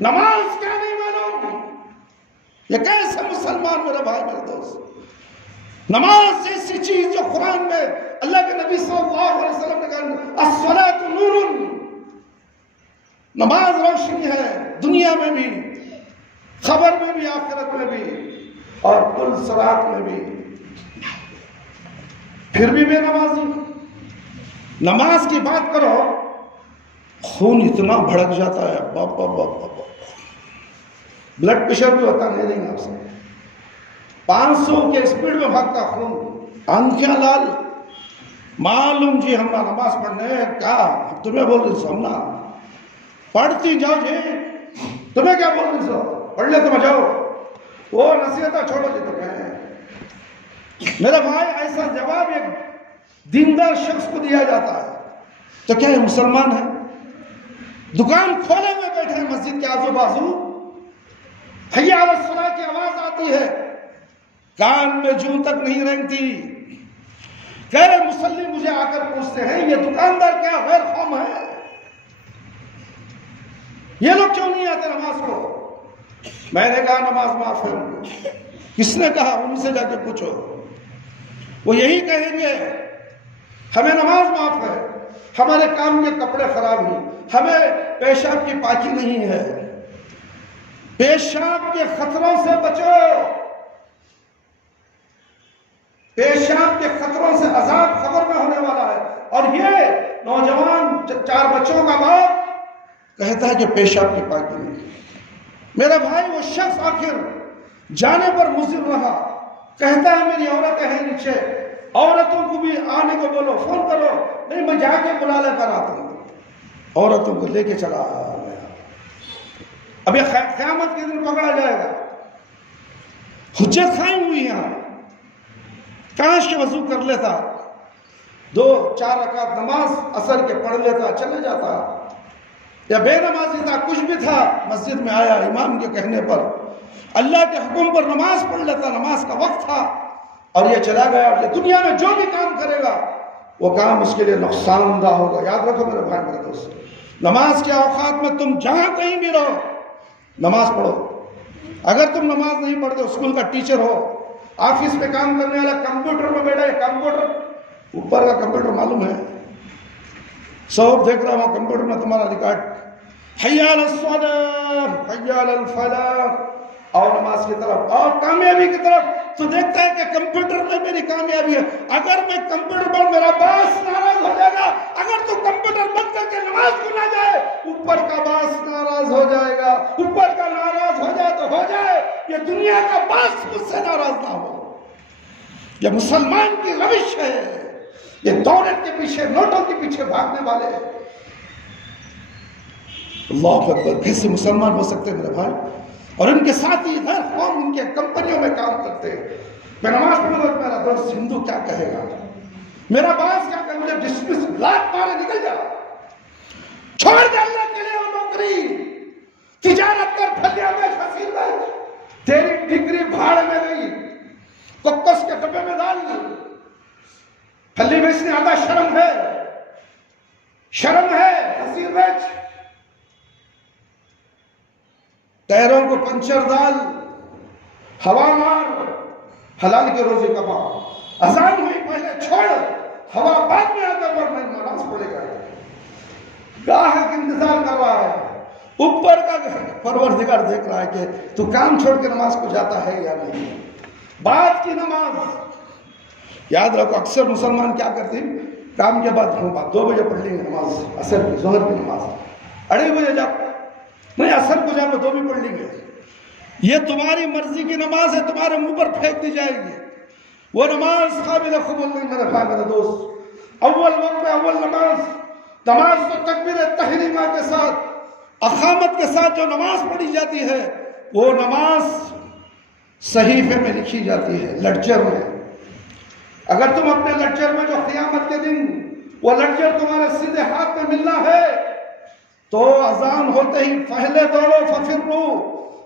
نماز کیا نہیں معلوم؟ یہ کیسے مسلمان میرے بھائی میرے دوست؟ نماز ایسی چیز جو قرآن میں اللہ کے نبی صلی اللہ علیہ وسلم نے کہا الصلاۃ نور، نماز روشنی ہے، دنیا میں بھی خبر میں بھی، آخرت میں بھی، اور کل صراط میں بھی. پھر بھی بے نمازی. نماز کی بات کرو، خون اتنا بھڑک جاتا ہے، باپ باپ باپ باپ، بلڈ پریشر بھی ہوتا نہیں نہیں آپ سے، 500 کے اسپیڈ میں بھاگتا خون، آنکھیں لال. معلوم جی ہم نماز پڑھنے کیا تمہیں بول رہی سو، ہم نہ پڑھتی جاؤ جی، تمہیں کیا بول رہی سو، پڑھ لے تمہیں جاؤ، وہ نصیحتیں چھوڑو جی تمہیں. میرے بھائی ایسا جواب ایک دیندار شخص کو دیا جاتا ہے تو کیا یہ مسلمان ہے؟ دکان کھولے ہوئے بیٹھے ہیں مسجد کے آزو بازو، حی علی الصلاۃ کی آواز آتی ہے، کان میں جوں تک نہیں رینگتی. غیر مسلم مجھے آ کر پوچھتے ہیں یہ دکاندار کیا غیر قوم ہے؟ یہ لوگ کیوں نہیں آتے نماز کو؟ میں نے کہا نماز معاف ہے ان کو. کس نے کہا؟ ان سے جا کے پوچھو، وہ یہی کہیں گے ہمیں نماز معاف ہے، ہمارے کام کے کپڑے خراب ہیں، ہمیں پیشاب کی پاکی نہیں ہے. پیشاب کے خطروں سے بچو، پیشاب کے خطروں سے عذاب خبر میں ہونے والا ہے. اور یہ نوجوان 4 بچوں کا باپ کہتا ہے کہ پیشاب کی پاکی نہیں. میرا بھائی وہ شخص آخر جانے پر مصر رہا، کہتا ہے میری عورتیں ہیں نیچے، عورتوں کو بھی آنے کو بولو، فون کرو. نہیں میں جا کے بلا لے کر آتا ہوں. عورتوں کو لے کے چلا گیا. اب یہ قیامت کے دن پکڑا جائے گا. حجت قائم ہوئی یہاں، کاش کے وضو کر لیتا، 2-4 رکعت نماز عصر کے پڑھ لیتا، چلے جاتا. یا بے نمازی تھا، کچھ بھی تھا، مسجد میں آیا امام کے کہنے پر، اللہ کے حکم پر نماز پڑھ لیتا، نماز کا وقت تھا، اور یہ چلا گیا. اور یہ دنیا میں جو بھی کام کرے گا وہ کام اس کے لیے نقصان دہ ہوگا. یاد رکھو میرے بھائی میرے دوست، نماز کے اوقات میں تم جہاں کہیں بھی رہو نماز پڑھو. اگر تم نماز نہیں پڑھتے، اسکول کا ٹیچر ہو، آفس میں کام کرنے والا، کمپیوٹر میں بیٹھا ہے، کمپیوٹر اوپر کا کمپیوٹر معلوم ہے، سب دیکھ رہا ہوں کمپیوٹر میں تمہارا ریکارڈ، حی علی الصلاۃ حی علی الفلاح، اور نماز کی طرف اور کامیابی کی طرف. تو دیکھتا ہے کہ کمپیوٹر میں میری کامیابی ہے. اگر میں کمپیوٹر پر، میرا باس ناراض ہو جائے گا. اگر تو کمپیوٹر بند کر کے نماز کو نہ جائے، اوپر کا باس ناراض ہو جائے گا. اوپر کا ناراض ہو جائے تو ہو جائے، یہ دنیا کا باس مجھ سے ناراض نہ ہو. یہ مسلمان کی روش ہے. یہ دولت کے پیچھے، نوٹوں کے پیچھے بھاگنے والے. اللہ اکبر، کیسے مسلمان ہو سکتے ہیں میرے بھائی؟ اور ان کے ساتھی غیر قوم ان کے کمپنیوں میں کام کرتے ہیں. میں نماز پڑھوں گا، میرا دوست ہندو کیا کہے گا، میرا باس کیا کہے، مجھے ڈسمس لاکھ مارے نکل جا، چھوڑ دے اللہ کے لیے وہ نوکری، تجارت کر، پھلیا میں حاصل کر. تیری ڈگری بھاڑ میں گئی، کوکس کے ڈبے میں ڈال. پھلی بیچنے آتا شرم ہے، شرم ہے. حاصل بیچ، ٹائروں کو پنچر ڈال، ہوا مار، حلال کی روزی کما. اذان ہوئی پہلے چھوڑ، ہوا بعد میں آ کر پڑھنا، نماز پڑھے گا. گاہک انتظار کر رہا ہے، اوپر کا پروردگار دیکھ رہا ہے کہ تو کام چھوڑ کے نماز کو جاتا ہے یا نہیں. بعد کی نماز یاد رکھو، اکثر مسلمان کیا کرتے ہیں، کام کے بعد ہم 2 بجے پڑھ لیں گے نماز، عصر کی، ظہر کی نماز 2:30 بجے جا، نہیں عصر کو جا کے 2 بھی پڑھ لیں گے. یہ تمہاری مرضی کی نماز ہے، تمہارے منہ پر پھینک دی جائے گی. وہ نماز قابل قبول نہیں میرے بھائی میرے دوست. اول وقت میں اول نماز تو تکبیر تحریمہ کے ساتھ، اقامت کے ساتھ جو نماز پڑھی جاتی ہے، وہ نماز صحیفے میں لکھی جاتی ہے، لیڈجر میں. اگر تم اپنے لیڈجر میں جو قیامت کے دن وہ لیڈجر تمہارے سیدھے ہاتھ میں ملنا ہے، تو اذان ہوتے ہی پہلے دوڑو،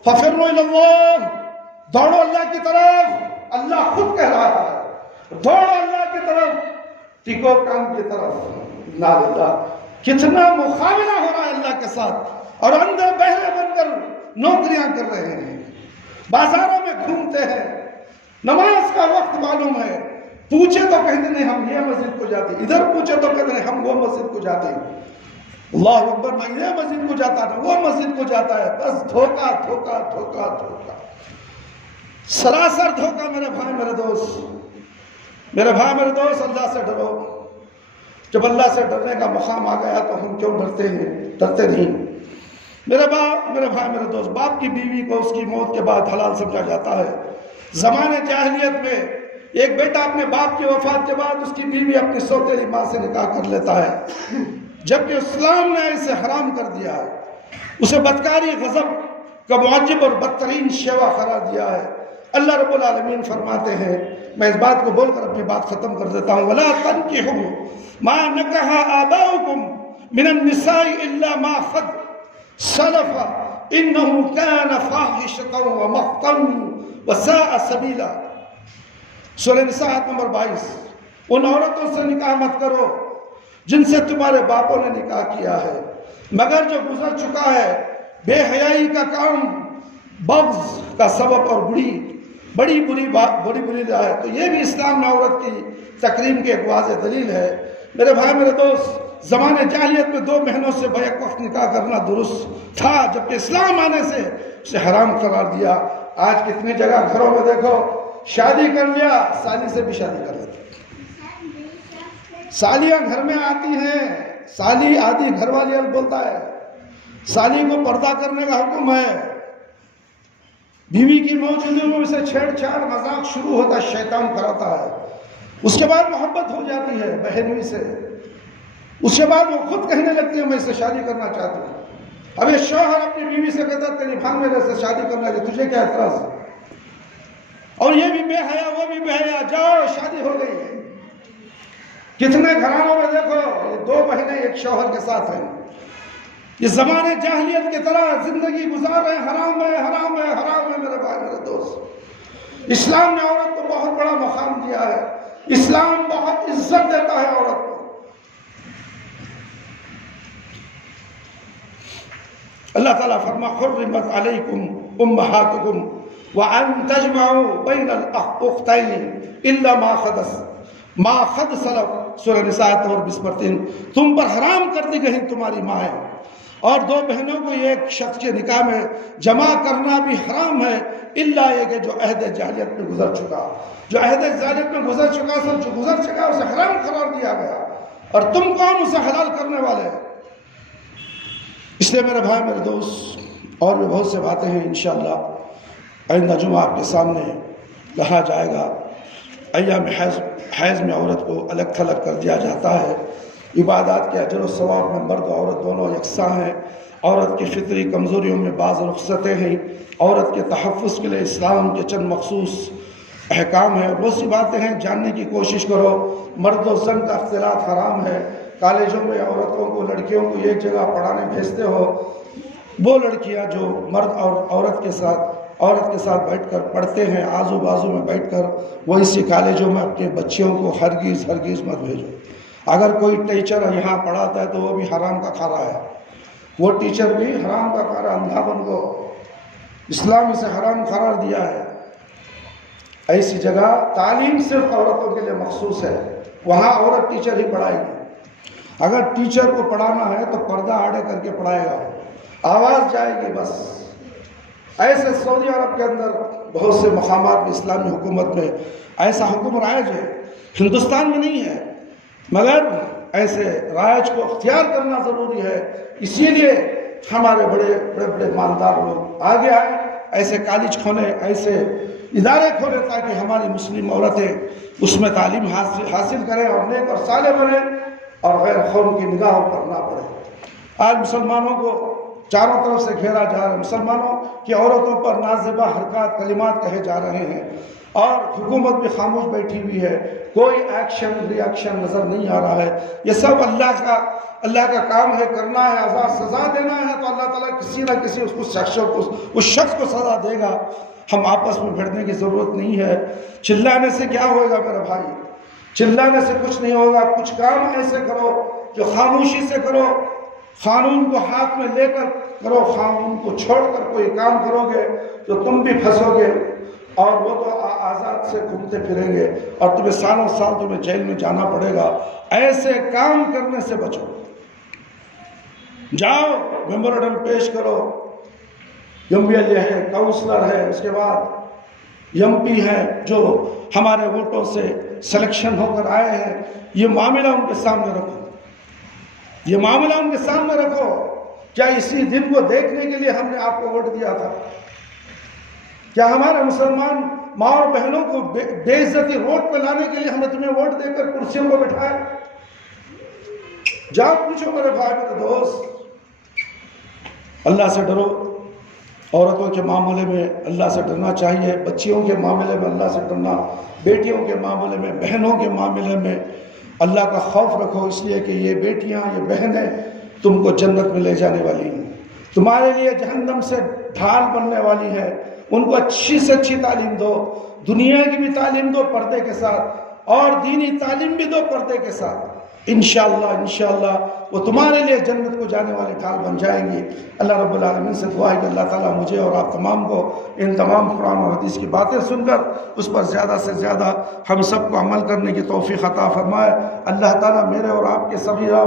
ففروا الی اللہ، دوڑو اللہ کی طرف. اللہ خود کہہ رہا ہے دوڑو اللہ کی طرف، ٹکو کام کی طرف. لا اللہ، کتنا مقابلہ ہو رہا ہے اللہ کے ساتھ، اور اندھے بہرے بن کر نوکریاں کر رہے ہیں، بازاروں میں گھومتے ہیں. نماز کا وقت معلوم ہے، پوچھے تو کہتے نہیں ہم یہ مسجد کو جاتے، ادھر پوچھے تو کہتے نہیں ہم وہ مسجد کو جاتے. اللہ اکبر، میں یہ مسجد کو جاتا تھا، وہ مسجد کو جاتا ہے، بس دھوکہ دھوکہ دھوکہ دھوکہ، سراسر دھوکہ۔ میرے بھائی میرے دوست، میرے بھائی میرے دوست، اللہ سے ڈرو۔ جب اللہ سے ڈرنے کا مقام آ گیا تو ہم کیوں ڈرتے ہیں؟ ڈرتے نہیں۔ میرے بھائی میرے دوست، باپ کی بیوی کو اس کی موت کے بعد حلال سمجھا جاتا ہے۔ زمانے جاہلیت میں ایک بیٹا اپنے باپ کی وفات کے بعد اس کی بیوی اپنی سوتیلی ماں سے نکاح کر لیتا ہے، جبکہ اسلام نے اسے حرام کر دیا ہے، اسے بدکاری غضب کا معجب اور بدترین شیوا قرار دیا ہے۔ اللہ رب العالمین فرماتے ہیں، میں اس بات کو بول کر اپنی بات ختم کر دیتا ہوں، وَلَا تَنْكِحُوا مَا نَكَحَ آبَاؤُكُمْ مِنَ النِّسَاءِ إِلَّا مَا قَدْ سَلَفَ إِنَّهُ كَانَ فَاحِشَةً وَمَقْتًا وَسَاءَ سَبِيلًا۔ سورہ نساء آیت نمبر 22۔ ان عورتوں سے نکاح مت کرو جن سے تمہارے باپوں نے نکاح کیا ہے، مگر جو گزر چکا ہے۔ بے حیائی کا کام بغض کا سبب اور بڑی بری رائے ہے۔ تو یہ بھی اسلام میں عورت کی تکریم کی ایک واضح دلیل ہے۔ میرے بھائی میرے دوست، زمانے جاہلیت میں 2 بہنوں سے بیک وقت نکاح کرنا درست تھا، جبکہ اسلام آنے سے اسے حرام قرار دیا۔ آج کتنی جگہ گھروں میں دیکھو، شادی کر لیا، سالی سے بھی شادی کر لیتے، سالیاں گھر میں آتی ہیں، سالی آدھی گھر والی بولتا ہے، سالی کو پردہ کرنے کا حکم ہے، بیوی کی موجودگی میں اسے چھیڑ چھاڑ مذاق شروع ہوتا، شیطان کراتا ہے۔ اس کے بعد محبت ہو جاتی ہے بہنوئی سے، اس کے بعد وہ خود کہنے لگتی ہے میں اس سے شادی کرنا چاہتی ہوں۔ اب یہ شوہر اپنی بیوی سے کہتا ہے تیری بھان میرے سے شادی کرنا ہے، تجھے کیا اعتراض ہے؟ اور یہ بھی بے حیا، وہ بھی بے حیا، جاؤ شادی ہو گئی ہے۔ کتنے گھرانوں میں دیکھو، یہ 2 بہنیں ایک شوہر کے ساتھ ہیں، یہ زمانے جاہلیت کی طرح زندگی گزار رہے ہیں، حرام ہے حرام ہے حرام ہے۔ میرے بھائی میرے دوست، اسلام نے عورت کو بہت بڑا مقام دیا ہے، اسلام بہت عزت دیتا ہے عورت کو۔ اللہ تعالیٰ فرما حرمت علیکم امہاتکم وَأَن تَجْمَعُوا بَيْنَ الْأُخْتَيْنِ إِلَّا مَا قَدْ سَلَفَ۔ سورہ نساء نمبر 20 تم پر حرام کر دی گئی تمہاری مائیں، اور 2 بہنوں کو ایک شخص کے نکاح میں جمع کرنا بھی حرام ہے، الا یہ کہ جو عہد جاہلیت میں گزر چکا، جو عہد جاہلیت میں گزر چکا، سب جو گزر چکا اسے حرام قرار دیا گیا، اور تم کون اسے حلال کرنے والے؟ اس لیے میرے بھائی میرے دوست، اور بھی بہت سے باتیں ہیں انشاءاللہ آئندہ جمعہ آپ کے سامنے کہا جائے گا۔ ایام حیض میں عورت کو الگ تھلگ کر دیا جاتا ہے، عبادات کے اجر و ثواب میں مرد و عورت دونوں یکساں ہیں، عورت کی فطری کمزوریوں میں بعض رخصتیں ہیں، عورت کے تحفظ کے لیے اسلام کے چند مخصوص احکام ہیں، بہت سی باتیں ہیں، جاننے کی کوشش کرو۔ مرد و زن کا اختلاط حرام ہے، کالجوں میں عورتوں کو لڑکیوں کو ایک جگہ پڑھانے بھیجتے ہو، وہ لڑکیاں جو مرد اور عورت کے ساتھ بیٹھ کر پڑھتے ہیں، آزو بازو میں بیٹھ کر، وہ اسی کالجوں میں اپنے بچیوں کو ہرگز مت بھیجو۔ اگر کوئی ٹیچر یہاں پڑھاتا ہے تو وہ بھی حرام کا کھا رہا ہے، وہ ٹیچر بھی حرام کا کھا رہا ہے، اندھاپن کو اسلام اسے حرام قرار دیا ہے۔ ایسی جگہ تعلیم صرف عورتوں کے لیے مخصوص ہے، وہاں عورت ٹیچر ہی پڑھائے گی۔ اگر ٹیچر کو پڑھانا ہے تو پردہ آڑے کر کے پڑھائے گا، آواز جائے گی بس۔ ایسے سعودی عرب کے اندر بہت سے مقامات میں اسلامی حکومت میں ایسا حکم رائج ہے، ہندوستان میں نہیں ہے، مگر ایسے رائج کو اختیار کرنا ضروری ہے۔ اسی لیے ہمارے بڑے مالدار لوگ آگے آئے، ایسے کالج کھولے، ایسے ادارے کھولے، تاکہ ہماری مسلم عورتیں اس میں تعلیم حاصل کریں اور نیک اور صالح بنیں اور غیر قوم کی نگاہوں پر نہ پڑے۔ آج مسلمانوں کو چاروں طرف سے گھیرا جا رہا ہے، مسلمانوں کی عورتوں پر نازیبہ حرکات کلمات کہے جا رہے ہیں، اور حکومت بھی خاموش بیٹھی ہوئی ہے، کوئی ایکشن ری ایکشن نظر نہیں آ رہا ہے۔ یہ سب اللہ کا کام ہے، کرنا ہے، عذاب سزا دینا ہے تو اللہ تعالیٰ کسی نہ کسی اس شخص کو سزا دے گا۔ ہم آپس میں بھیڑنے کی ضرورت نہیں ہے، چلانے سے کیا ہوگا میرے بھائی، چلانے سے کچھ نہیں ہوگا۔ کچھ کام ایسے کرو جو خاموشی سے کرو، قانون کو ہاتھ میں لے کر کرو، قانون کو چھوڑ کر کوئی کام کرو گے تو تم بھی پھنسو گے، اور وہ تو آزاد سے گھومتے پھریں گے، اور تمہیں سالوں سال تمہیں جیل میں جانا پڑے گا۔ ایسے کام کرنے سے بچو۔ جاؤ میمورنڈم پیش کرو، ایم ایل اے ہے، کاؤنسلر ہے، اس کے بعد ایم پی ہے جو ہمارے ووٹوں سے سلیکشن ہو کر آئے ہیں، یہ معاملہ ان کے سامنے رکھو، یہ معاملہ ان کے سامنے رکھو۔ کیا اسی دن کو دیکھنے کے لیے ہم نے آپ کو ووٹ دیا تھا؟ کیا ہمارے مسلمان ماں اور بہنوں کو بے عزتی روڈ پہ لانے کے لیے ہم نے تمہیں ووٹ دے کر کرسیوں کو بٹھایا؟ جاؤ پوچھو میرے بھائی میرے دوست، اللہ سے ڈرو۔ عورتوں کے معاملے میں اللہ سے ڈرنا چاہیے، بچیوں کے معاملے میں اللہ سے ڈرنا، بیٹیوں کے معاملے میں، بہنوں کے معاملے میں اللہ کا خوف رکھو، اس لیے کہ یہ بیٹیاں، یہ بہنیں تم کو جنت میں لے جانے والی ہیں، تمہارے لیے جہنم سے ڈھال بننے والی ہے۔ ان کو اچھی سے اچھی تعلیم دو، دنیا کی بھی تعلیم دو پردے کے ساتھ، اور دینی تعلیم بھی دو پردے کے ساتھ۔ انشاءاللہ وہ تمہارے لیے جنت کو جانے والے ڈھال بن جائیں گی۔ اللہ رب العالمین سے دعا ہے کہ اللہ تعالیٰ مجھے اور آپ تمام کو ان تمام قرآن اور حدیث کی باتیں سن کر اس پر زیادہ سے زیادہ ہم سب کو عمل کرنے کی توفیق عطا فرمائے۔ اللہ تعالیٰ میرے اور آپ کے صغیرہ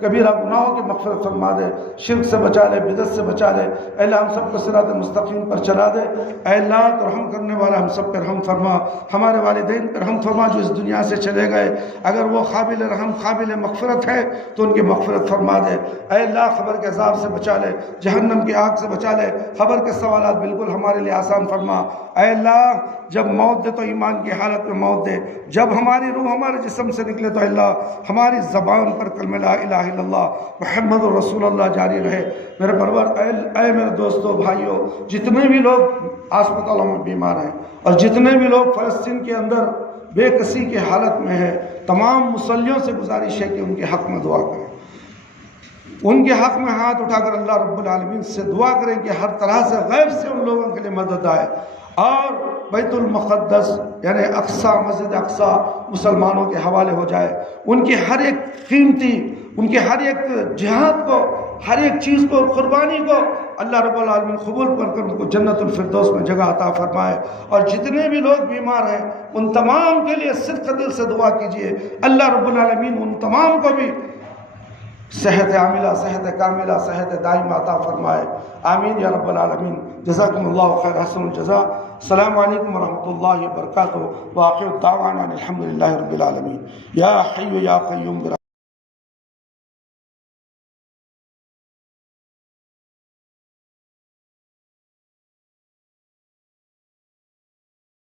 کبیرہ گناہوں کی مغفرت فرما دے، شرک سے بچا لے، بدعت سے بچا لے۔ اے اللہ ہم سب کو صراط مستقیم پر چلا دے۔ اے اللہ تو رحم کرنے والا ہم سب پر رحم فرما، ہمارے والدین پر رحم فرما جو اس دنیا سے چلے گئے، اگر وہ قابل رحم قابل مغفرت ہے تو ان کی مغفرت فرما دے۔ اے اللہ قبر کے عذاب سے بچا لے، جہنم کی آگ سے بچا لے، قبر کے سوالات بالکل ہمارے لیے آسان فرما۔ اے اللہ جب موت دے تو ایمان کی حالت میں موت دے، جب ہماری روح ہمارے جسم سے نکلے تو اللہ ہماری زبان پر کلمہ لا الہ الا اللہ محمد رسول اللہ جاری رہے۔ میرے پرور اے میرے دوستو بھائیو، جتنے بھی لوگ ہسپتالوں میں بیمار ہیں اور جتنے بھی لوگ فلسطین کے اندر بے کسی کی حالت میں ہے، تمام مصلیوں سے گزارش ہے کہ ان کے حق میں دعا کریں، ان کے حق میں ہاتھ اٹھا کر اللہ رب العالمین سے دعا کریں کہ ہر طرح سے غیب سے ان لوگوں کے لیے مدد آئے، اور بیت المقدس یعنی اقصی، مسجد اقصی مسلمانوں کے حوالے ہو جائے، ان کی ہر ایک قیمتی، ان کے ہر ایک جہاد کو، ہر ایک چیز کو، قربانی کو اللہ رب العالمین قبول کر ان کو جنت الفردوس میں جگہ عطا فرمائے۔ اور جتنے بھی لوگ بیمار ہیں ان تمام کے لیے صدق دل سے دعا کیجئے، اللہ رب العالمین ان تمام کو بھی صحت عاملہ، صحت کاملہ، صحت دائمہ عطا فرمائے۔ آمین یا رب العالمین۔ جزاکم اللہ خیر، حسن الجزاء۔ السلام علیکم ورحمۃ اللہ وبرکاتہ، وآخر دعوانا الحمد للہ رب العالمین۔ یا حی یا قیوم